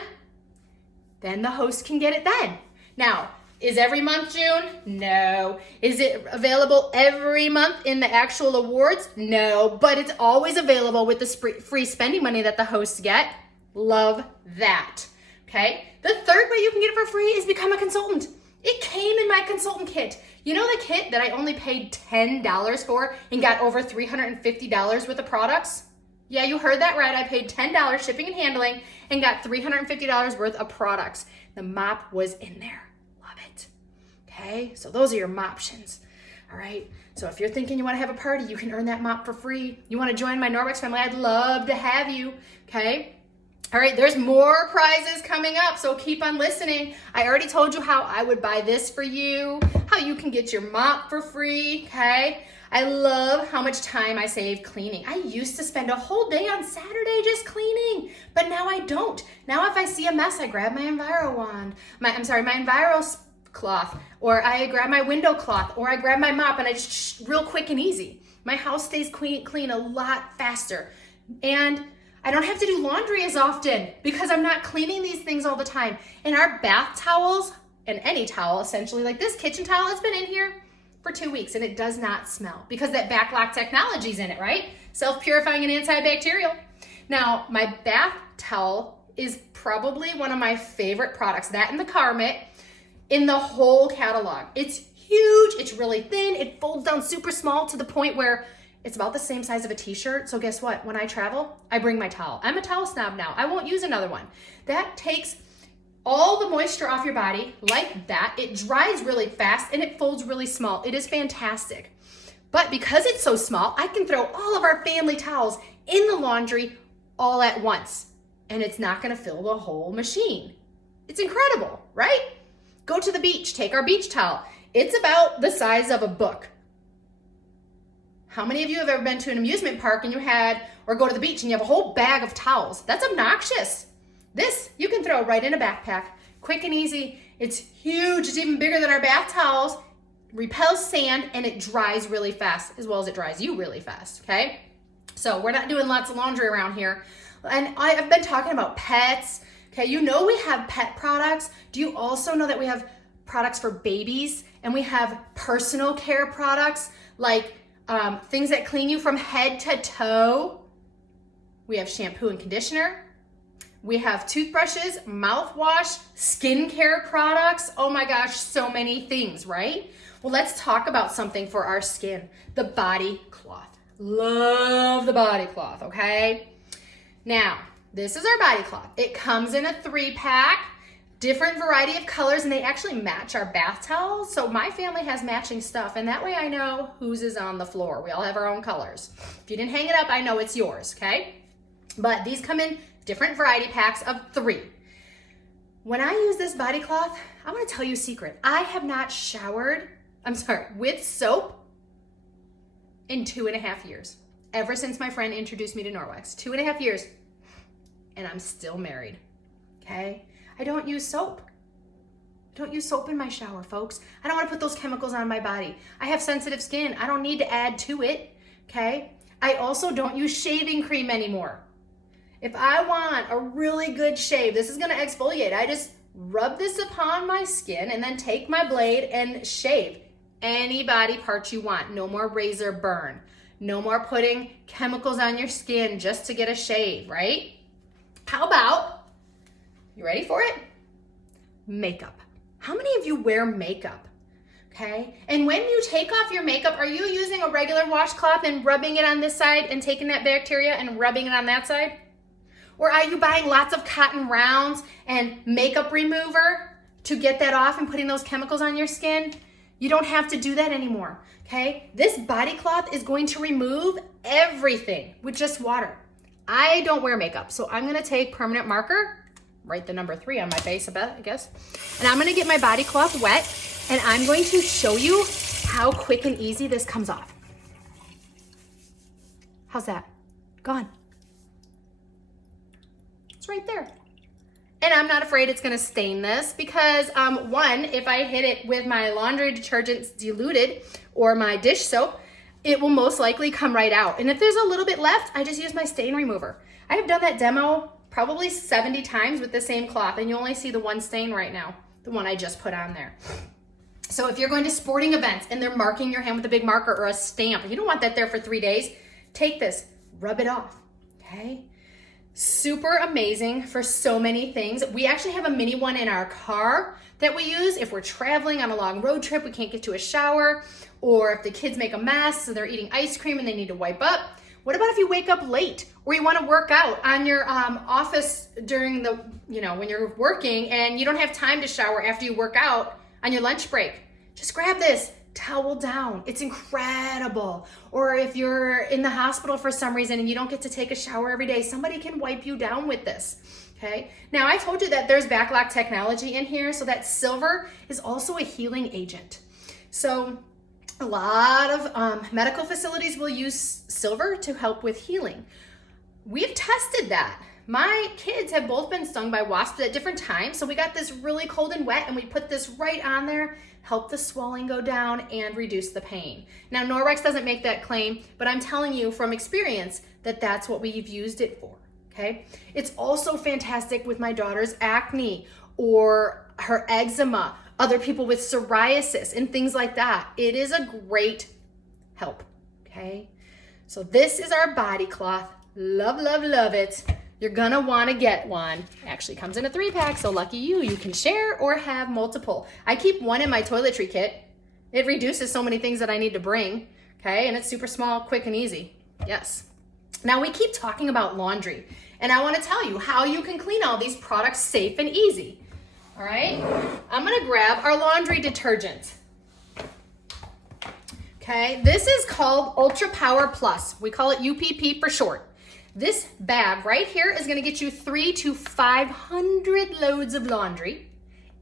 then the host can get it then. Now, is every month June? No. Is it available every month in the actual awards? No, but it's always available with the free spending money that the hosts get. Love that. Okay, the third way you can get it for free is become a consultant. It came in my consultant kit. You know the kit that I only paid $10 for and got over $350 worth of products? Yeah, you heard that right. I paid $10 shipping and handling and got $350 worth of products. The mop was in there. Love it. Okay, so those are your moptions. All right, so if you're thinking you want to have a party, you can earn that mop for free. You want to join my Norwex family? I'd love to have you. Okay. All right, there's more prizes coming up, so keep on listening. I already told you how I would buy this for you, how you can get your mop for free, okay? I love how much time I save cleaning. I used to spend a whole day on Saturday just cleaning, but now I don't. Now if I see a mess, I grab my Enviro wand, my Enviro cloth, or I grab my window cloth, or I grab my mop, and I just real quick and easy. My house stays clean a lot faster. And I don't have to do laundry as often because I'm not cleaning these things all the time. And our bath towels, and any towel essentially, like this kitchen towel, it's been in here for 2 weeks and it does not smell because that backlock technology is in it, right? Self-purifying and antibacterial. Now, my bath towel is probably one of my favorite products, that and the car mitt, in the whole catalog. It's huge, it's really thin, it folds down super small to the point where it's about the same size of a t-shirt. So guess what? When I travel, I bring my towel. I'm a towel snob now. I won't use another one. That takes all the moisture off your body like that. It dries really fast and it folds really small. It is fantastic. But because it's so small, I can throw all of our family towels in the laundry all at once. And it's not gonna fill the whole machine. It's incredible, right? Go to the beach, take our beach towel. It's about the size of a book. How many of you have ever been to an amusement park and or go to the beach and you have a whole bag of towels? That's obnoxious. This, you can throw right in a backpack. Quick and easy. It's huge. It's even bigger than our bath towels. Repels sand and it dries really fast, as well as it dries you really fast, okay? So we're not doing lots of laundry around here. And I've been talking about pets, okay? You know we have pet products. Do you also know that we have products for babies and we have personal care products like things that clean you from head to toe? We have shampoo and conditioner. We have toothbrushes, mouthwash, skincare products. Oh my gosh, so many things, right? Well, let's talk about something for our skin, the body cloth. Love the body cloth, okay? Now, this is our body cloth. It comes in a 3-pack, different variety of colors, and they actually match our bath towels. So my family has matching stuff, and that way I know whose is on the floor. We all have our own colors. If you didn't hang it up, I know it's yours, okay? But these come in different variety packs of 3. When I use this body cloth, I'm gonna tell you a secret. I have not showered, with soap in 2.5 years. Ever since my friend introduced me to Norwex. 2.5 years, and I'm still married, okay? I don't use soap. Don't use soap in my shower, folks. I don't wanna put those chemicals on my body. I have sensitive skin. I don't need to add to it, okay? I also don't use shaving cream anymore. If I want a really good shave, this is gonna exfoliate. I just rub this upon my skin and then take my blade and shave any body part you want. No more razor burn. No more putting chemicals on your skin just to get a shave, right? How about, you ready for it? Makeup. How many of you wear makeup? Okay, and when you take off your makeup, are you using a regular washcloth and rubbing it on this side and taking that bacteria and rubbing it on that side? Or are you buying lots of cotton rounds and makeup remover to get that off and putting those chemicals on your skin? You don't have to do that anymore, okay? This body cloth is going to remove everything with just water. I don't wear makeup, so I'm gonna take permanent marker, write the number 3 on my face, I guess, and I'm gonna get my body cloth wet, and I'm going to show you how quick and easy this comes off. How's that? Gone. It's right there. And I'm not afraid it's gonna stain this because one, if I hit it with my laundry detergents diluted or my dish soap, it will most likely come right out. And if there's a little bit left, I just use my stain remover. I have done that demo probably 70 times with the same cloth, and you only see the one stain right now, the one I just put on there. So if you're going to sporting events and they're marking your hand with a big marker or a stamp, you don't want that there for 3 days, take this, rub it off, okay? Super amazing for so many things. We actually have a mini one in our car that we use if we're traveling on a long road trip, we can't get to a shower, or if the kids make a mess, so they're eating ice cream and they need to wipe up. What about if you wake up late or you want to work out on your office during the, when you're working and you don't have time to shower after you work out on your lunch break? Just grab this, towel down. It's incredible. Or if you're in the hospital for some reason and you don't get to take a shower every day, somebody can wipe you down with this. Okay. Now I told you that there's backlock technology in here, so that silver is also a healing agent. So a lot of medical facilities will use silver to help with healing. We've tested that. My kids have both been stung by wasps at different times, so we got this really cold and wet and we put this right on there, help the swelling go down and reduce the pain. Now Norwex doesn't make that claim, but I'm telling you from experience that that's what we've used it for. Okay. It's also fantastic with my daughter's acne or her eczema, other people with psoriasis and things like that. It is a great help, okay? So this is our body cloth. Love, love, love it. You're gonna wanna get one. It actually comes in a 3-pack, so lucky you. You can share or have multiple. I keep one in my toiletry kit. It reduces so many things that I need to bring, okay? And it's super small, quick, and easy. Yes. Now we keep talking about laundry, and I wanna tell you how you can clean all these products safe and easy. All right, I'm gonna grab our laundry detergent. Okay, this is called Ultra Power Plus. We call it UPP for short. This bag right here is gonna get you 300 to 500 loads of laundry,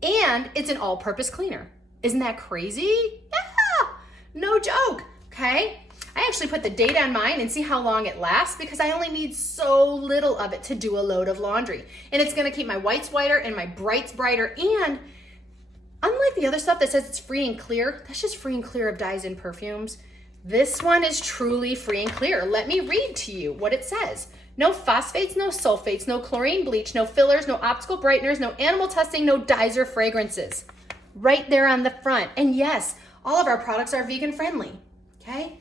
and it's an all-purpose cleaner. Isn't that crazy? Yeah, no joke, okay? I actually put the date on mine and see how long it lasts because I only need so little of it to do a load of laundry. And it's gonna keep my whites whiter and my brights brighter. And unlike the other stuff that says it's free and clear, that's just free and clear of dyes and perfumes. This one is truly free and clear. Let me read to you what it says. No phosphates, no sulfates, no chlorine bleach, no fillers, no optical brighteners, no animal testing, no dyes or fragrances. Right there on the front. And yes, all of our products are vegan friendly, okay?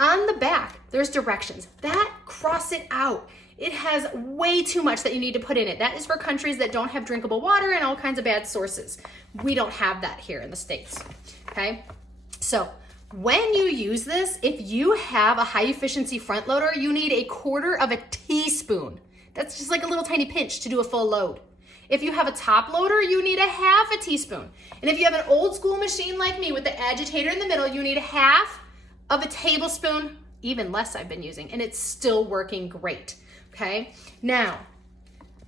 On the back, there's directions. That cross it out. It has way too much that you need to put in it. That is for countries that don't have drinkable water and all kinds of bad sources. We don't have that here in the States, okay? So when you use this, if you have a high efficiency front loader, you need 1/4 teaspoon. That's just like a little tiny pinch to do a full load. If you have a top loader, you need 1/2 teaspoon. And if you have an old school machine like me with the agitator in the middle, you need 1/2 tablespoon, even less I've been using, and it's still working great, okay? Now,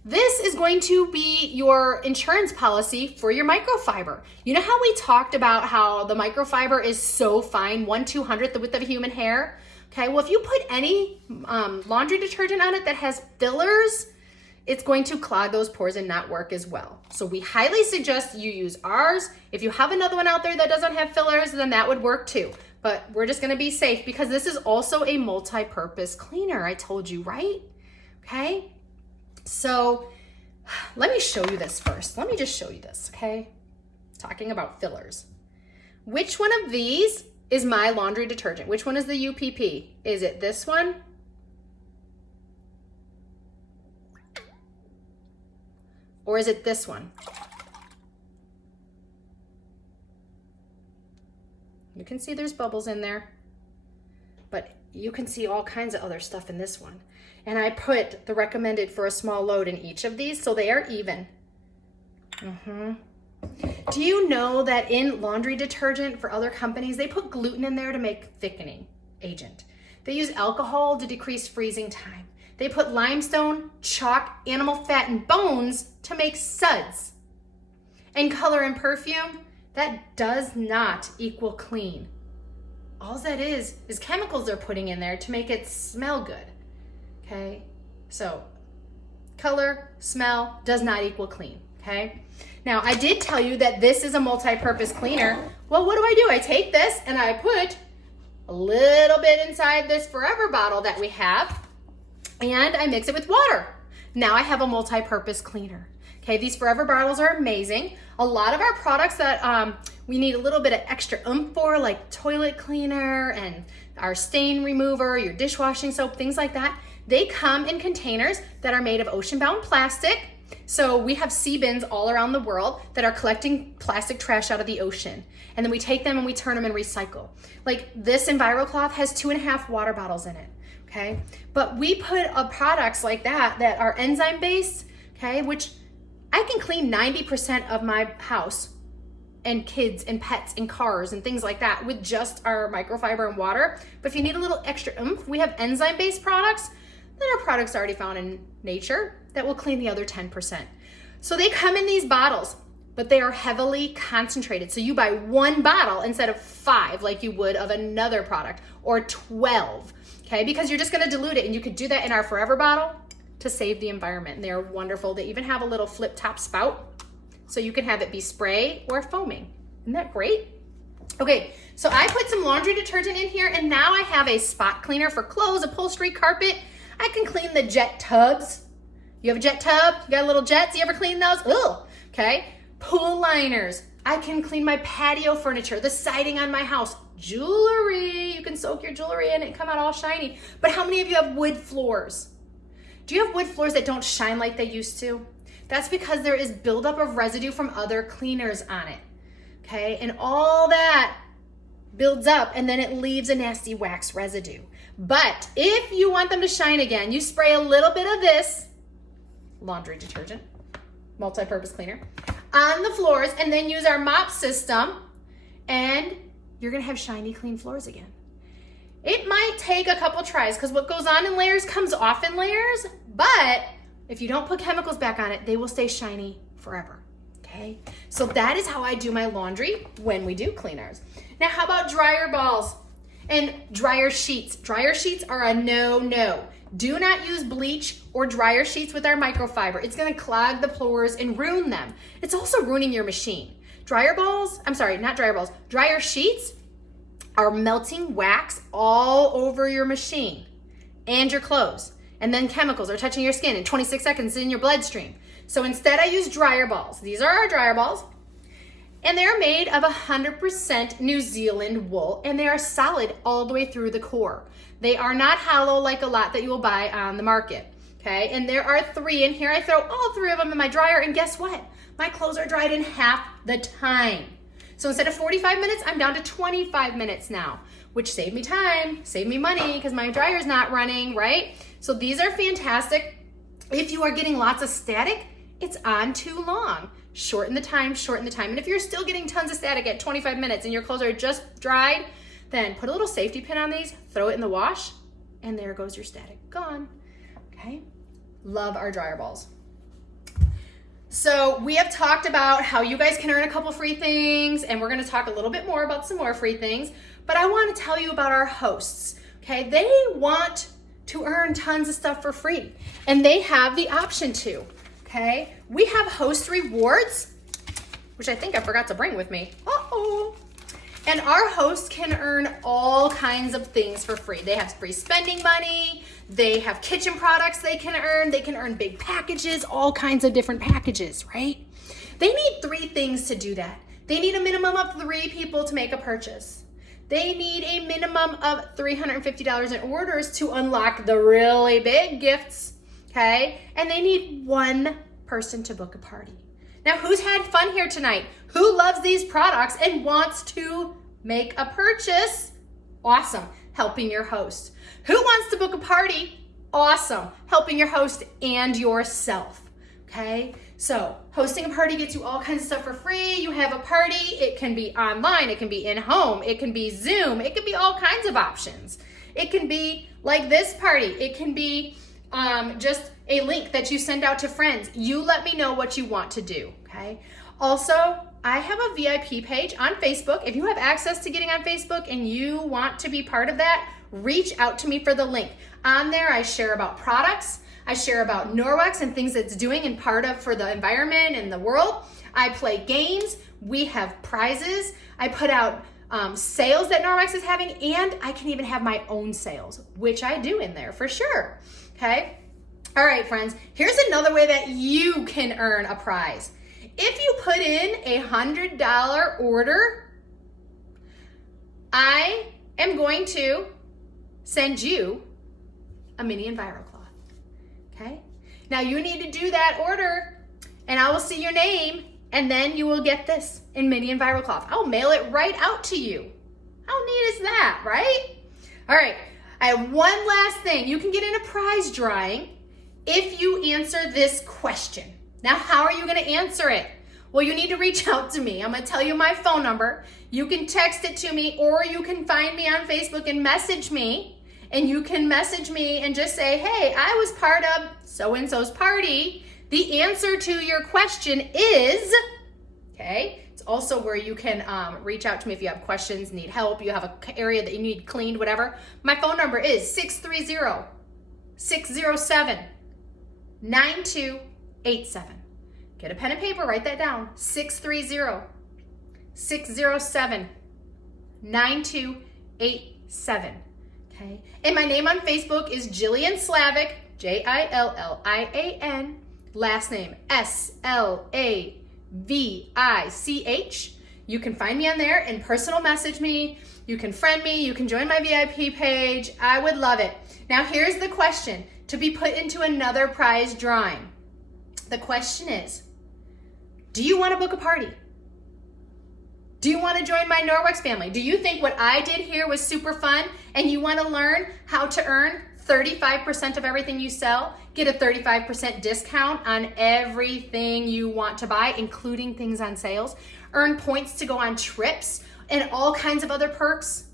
this is going to be your insurance policy for your microfiber. You know how we talked about how the microfiber is so fine, 1/200th the width of a human hair? Okay, well, if you put any laundry detergent on it that has fillers, it's going to clog those pores and not work as well. So we highly suggest you use ours. If you have another one out there that doesn't have fillers, then that would work too. But we're just gonna be safe because this is also a multi-purpose cleaner, I told you, right? Okay, so let me show you this first. Let me just show you this, okay? Talking about fillers. Which one of these is my laundry detergent? Which one is the UPP? Is it this one? Or is it this one? You can see there's bubbles in there, but you can see all kinds of other stuff in this one. And I put the recommended for a small load in each of these so they are even. Do you know that in laundry detergent for other companies, they put gluten in there to make thickening agent? They use alcohol to decrease freezing time. They put limestone, chalk, animal fat, and bones to make suds. And color and perfume, that does not equal clean. All that is chemicals they're putting in there to make it smell good, okay? So color, smell does not equal clean, okay? Now, I did tell you that this is a multi-purpose cleaner. Well, what do? I take this and I put a little bit inside this Forever bottle that we have, and I mix it with water. Now I have a multi-purpose cleaner. Okay, these Forever bottles are amazing. A lot of our products that we need a little bit of extra oomph for, like toilet cleaner and our stain remover, your dishwashing soap, things like that, they come in containers that are made of ocean-bound plastic. So we have sea bins all around the world that are collecting plastic trash out of the ocean. And then we take them and we turn them and recycle. Like this EnviroCloth has 2.5 water bottles in it, okay? But we put products like that are enzyme-based, okay, which I can clean 90% of my house and kids and pets and cars and things like that with just our microfiber and water. But if you need a little extra oomph, we have enzyme-based products that are products already found in nature that will clean the other 10%. So they come in these bottles, but they are heavily concentrated. So you buy 1 bottle instead of 5 like you would of another product, or 12, okay? Because you're just gonna dilute it, and you could do that in our Forever bottle to save the environment. They're wonderful. They even have a little flip top spout, so you can have it be spray or foaming. Isn't that great? Okay, so I put some laundry detergent in here, and now I have a spot cleaner for clothes, upholstery, carpet. I can clean the jet tubs. You have a jet tub? You got little jets? You ever clean those? Ugh, okay. pool liners. I can clean my patio furniture, the siding on my house, jewelry. You can soak your jewelry in it and come out all shiny. But how many of you have wood floors? Do you have wood floors that don't shine like they used to? That's because there is buildup of residue from other cleaners on it, okay? And all that builds up and then it leaves a nasty wax residue. But if you want them to shine again, you spray a little bit of this laundry detergent, multi-purpose cleaner, on the floors and then use our mop system and you're gonna have shiny, clean floors again. It might take a couple tries because what goes on in layers comes off in layers, but if you don't put chemicals back on it, they will stay shiny forever, okay? So that is how I do my laundry when we do clean ours. Now, how about dryer balls and dryer sheets? Dryer sheets are a no-no. Do not use bleach or dryer sheets with our microfiber. It's gonna clog the floors and ruin them. It's also ruining your machine. Dryer sheets are melting wax all over your machine and your clothes. And then chemicals are touching your skin in 26 seconds in your bloodstream. So instead I use dryer balls. These are our dryer balls. And they're made of 100% New Zealand wool and they are solid all the way through the core. They are not hollow like a lot that you will buy on the market, okay? And there are 3 in here. I throw all 3 of them in my dryer and guess what? My clothes are dried in half the time. So instead of 45 minutes, I'm down to 25 minutes now, which saved me time, saved me money because my dryer's not running, right? So these are fantastic. If you are getting lots of static, it's on too long. Shorten the time, shorten the time. And if you're still getting tons of static at 25 minutes and your clothes are just dried, then put a little safety pin on these, throw it in the wash, and there goes your static, gone, okay? Love our dryer balls. So we have talked about how you guys can earn a couple free things, and we're gonna talk a little bit more about some more free things, but I wanna tell you about our hosts, okay? They want to earn tons of stuff for free, and they have the option to, okay? We have host rewards, which I think I forgot to bring with me. Uh-oh. And our hosts can earn all kinds of things for free. They have free spending money, they have kitchen products they can earn big packages, all kinds of different packages, right? They need 3 things to do that. They need a minimum of 3 people to make a purchase. They need a minimum of $350 in orders to unlock the really big gifts, okay? And they need 1 person to book a party. Now, who's had fun here tonight? Who loves these products and wants to make a purchase? Awesome, helping your host. Who wants to book a party? Awesome, helping your host and yourself, okay? So hosting a party gets you all kinds of stuff for free. You have a party, it can be online, it can be in home, it can be Zoom, it can be all kinds of options. It can be like this party, it can be just a link that you send out to friends. You let me know what you want to do, okay? Also, I have a VIP page on Facebook. If you have access to getting on Facebook and you want to be part of that, reach out to me for the link. On there, I share about products. I share about Norwex and things it's doing and part of for the environment and the world. I play games. We have prizes. I put out sales that Norwex is having, and I can even have my own sales, which I do in there for sure, okay? All right, friends, here's another way that you can earn a prize. If you put in a $100 order, I am going to send you a mini EnviroCloth, okay? Now you need to do that order and I will see your name and then you will get this in mini EnviroCloth. I'll mail it right out to you. How neat is that, right? All right, I have one last thing. You can get in a prize drawing if you answer this question. Now, how are you gonna answer it? Well, you need to reach out to me. I'm gonna tell you my phone number. You can text it to me or you can find me on Facebook and message me. And you can message me and just say, hey, I was part of so-and-so's party. The answer to your question is, okay, it's also where you can reach out to me if you have questions, need help, you have an area that you need cleaned, whatever. My phone number is 630-607-9287. Get a pen and paper, write that down, 630-607-9287. Okay. And my name on Facebook is Jillian Slavich, Jillian, last name Vich. You can find me on there and personal message me. You can friend me. You can join my VIP page. I would love it. Now, here's the question to be put into another prize drawing. The question is, do you want to book a party? Do you want to join my Norwex family? Do you think what I did here was super fun and you want to learn how to earn 35% of everything you sell, get a 35% discount on everything you want to buy, including things on sales, earn points to go on trips, and all kinds of other perks?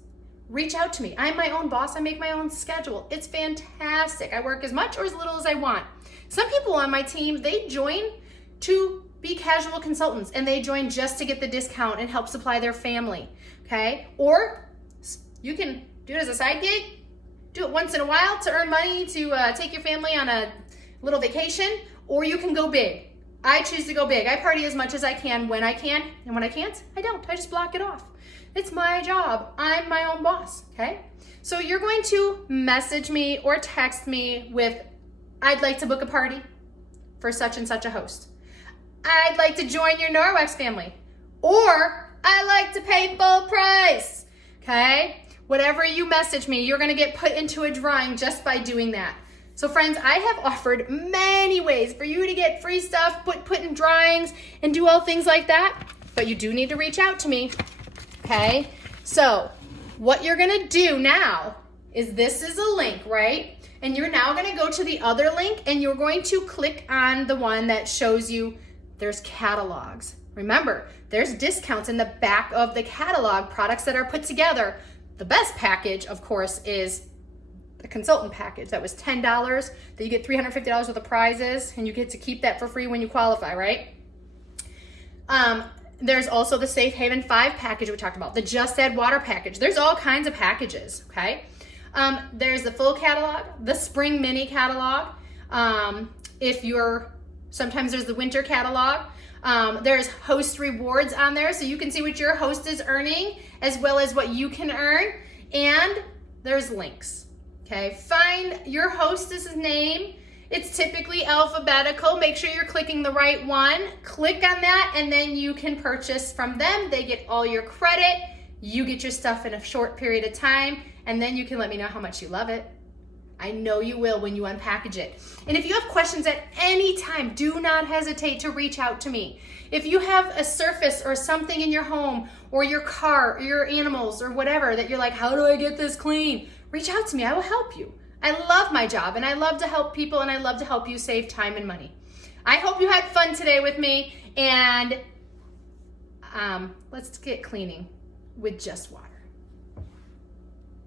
Reach out to me. I'm my own boss. I make my own schedule. It's fantastic. I work as much or as little as I want. Some people on my team, they join to be casual consultants and they join just to get the discount and help supply their family, okay? Or you can do it as a side gig, do it once in a while to earn money to take your family on a little vacation, or you can go big. I choose to go big. I party as much as I can when I can, and when I can't, I don't. I just block it off. It's my job. I'm my own boss, okay? So you're going to message me or text me with, I'd like to book a party for such and such a host. I'd like to join your Norwex family. Or I like to pay full price, okay? Whatever you message me, you're gonna get put into a drawing just by doing that. So friends, I have offered many ways for you to get free stuff, put in drawings, and do all things like that, but you do need to reach out to me, okay? So what you're gonna do now is this is a link, right? And you're now gonna go to the other link and you're going to click on the one that shows you there's catalogs. Remember, there's discounts in the back of the catalog, products that are put together. The best package, of course, is the consultant package. That was $10, that you get $350 worth of prizes, and you get to keep that for free when you qualify, right? There's also the Safe Haven 5 package we talked about, the Just Add Water package. There's all kinds of packages, okay? There's the full catalog, the spring mini catalog. Sometimes there's the winter catalog. There's host rewards on there, so you can see what your host is earning as well as what you can earn. And there's links, okay? Find your hostess's name. It's typically alphabetical. Make sure you're clicking the right one. Click on that, and then you can purchase from them. They get all your credit. You get your stuff in a short period of time, and then you can let me know how much you love it. I know you will when you unpackage it. And if you have questions at any time, do not hesitate to reach out to me. If you have a surface or something in your home or your car or your animals or whatever that you're like, how do I get this clean? Reach out to me. I will help you. I love my job and I love to help people and I love to help you save time and money. I hope you had fun today with me, and let's get cleaning with just water.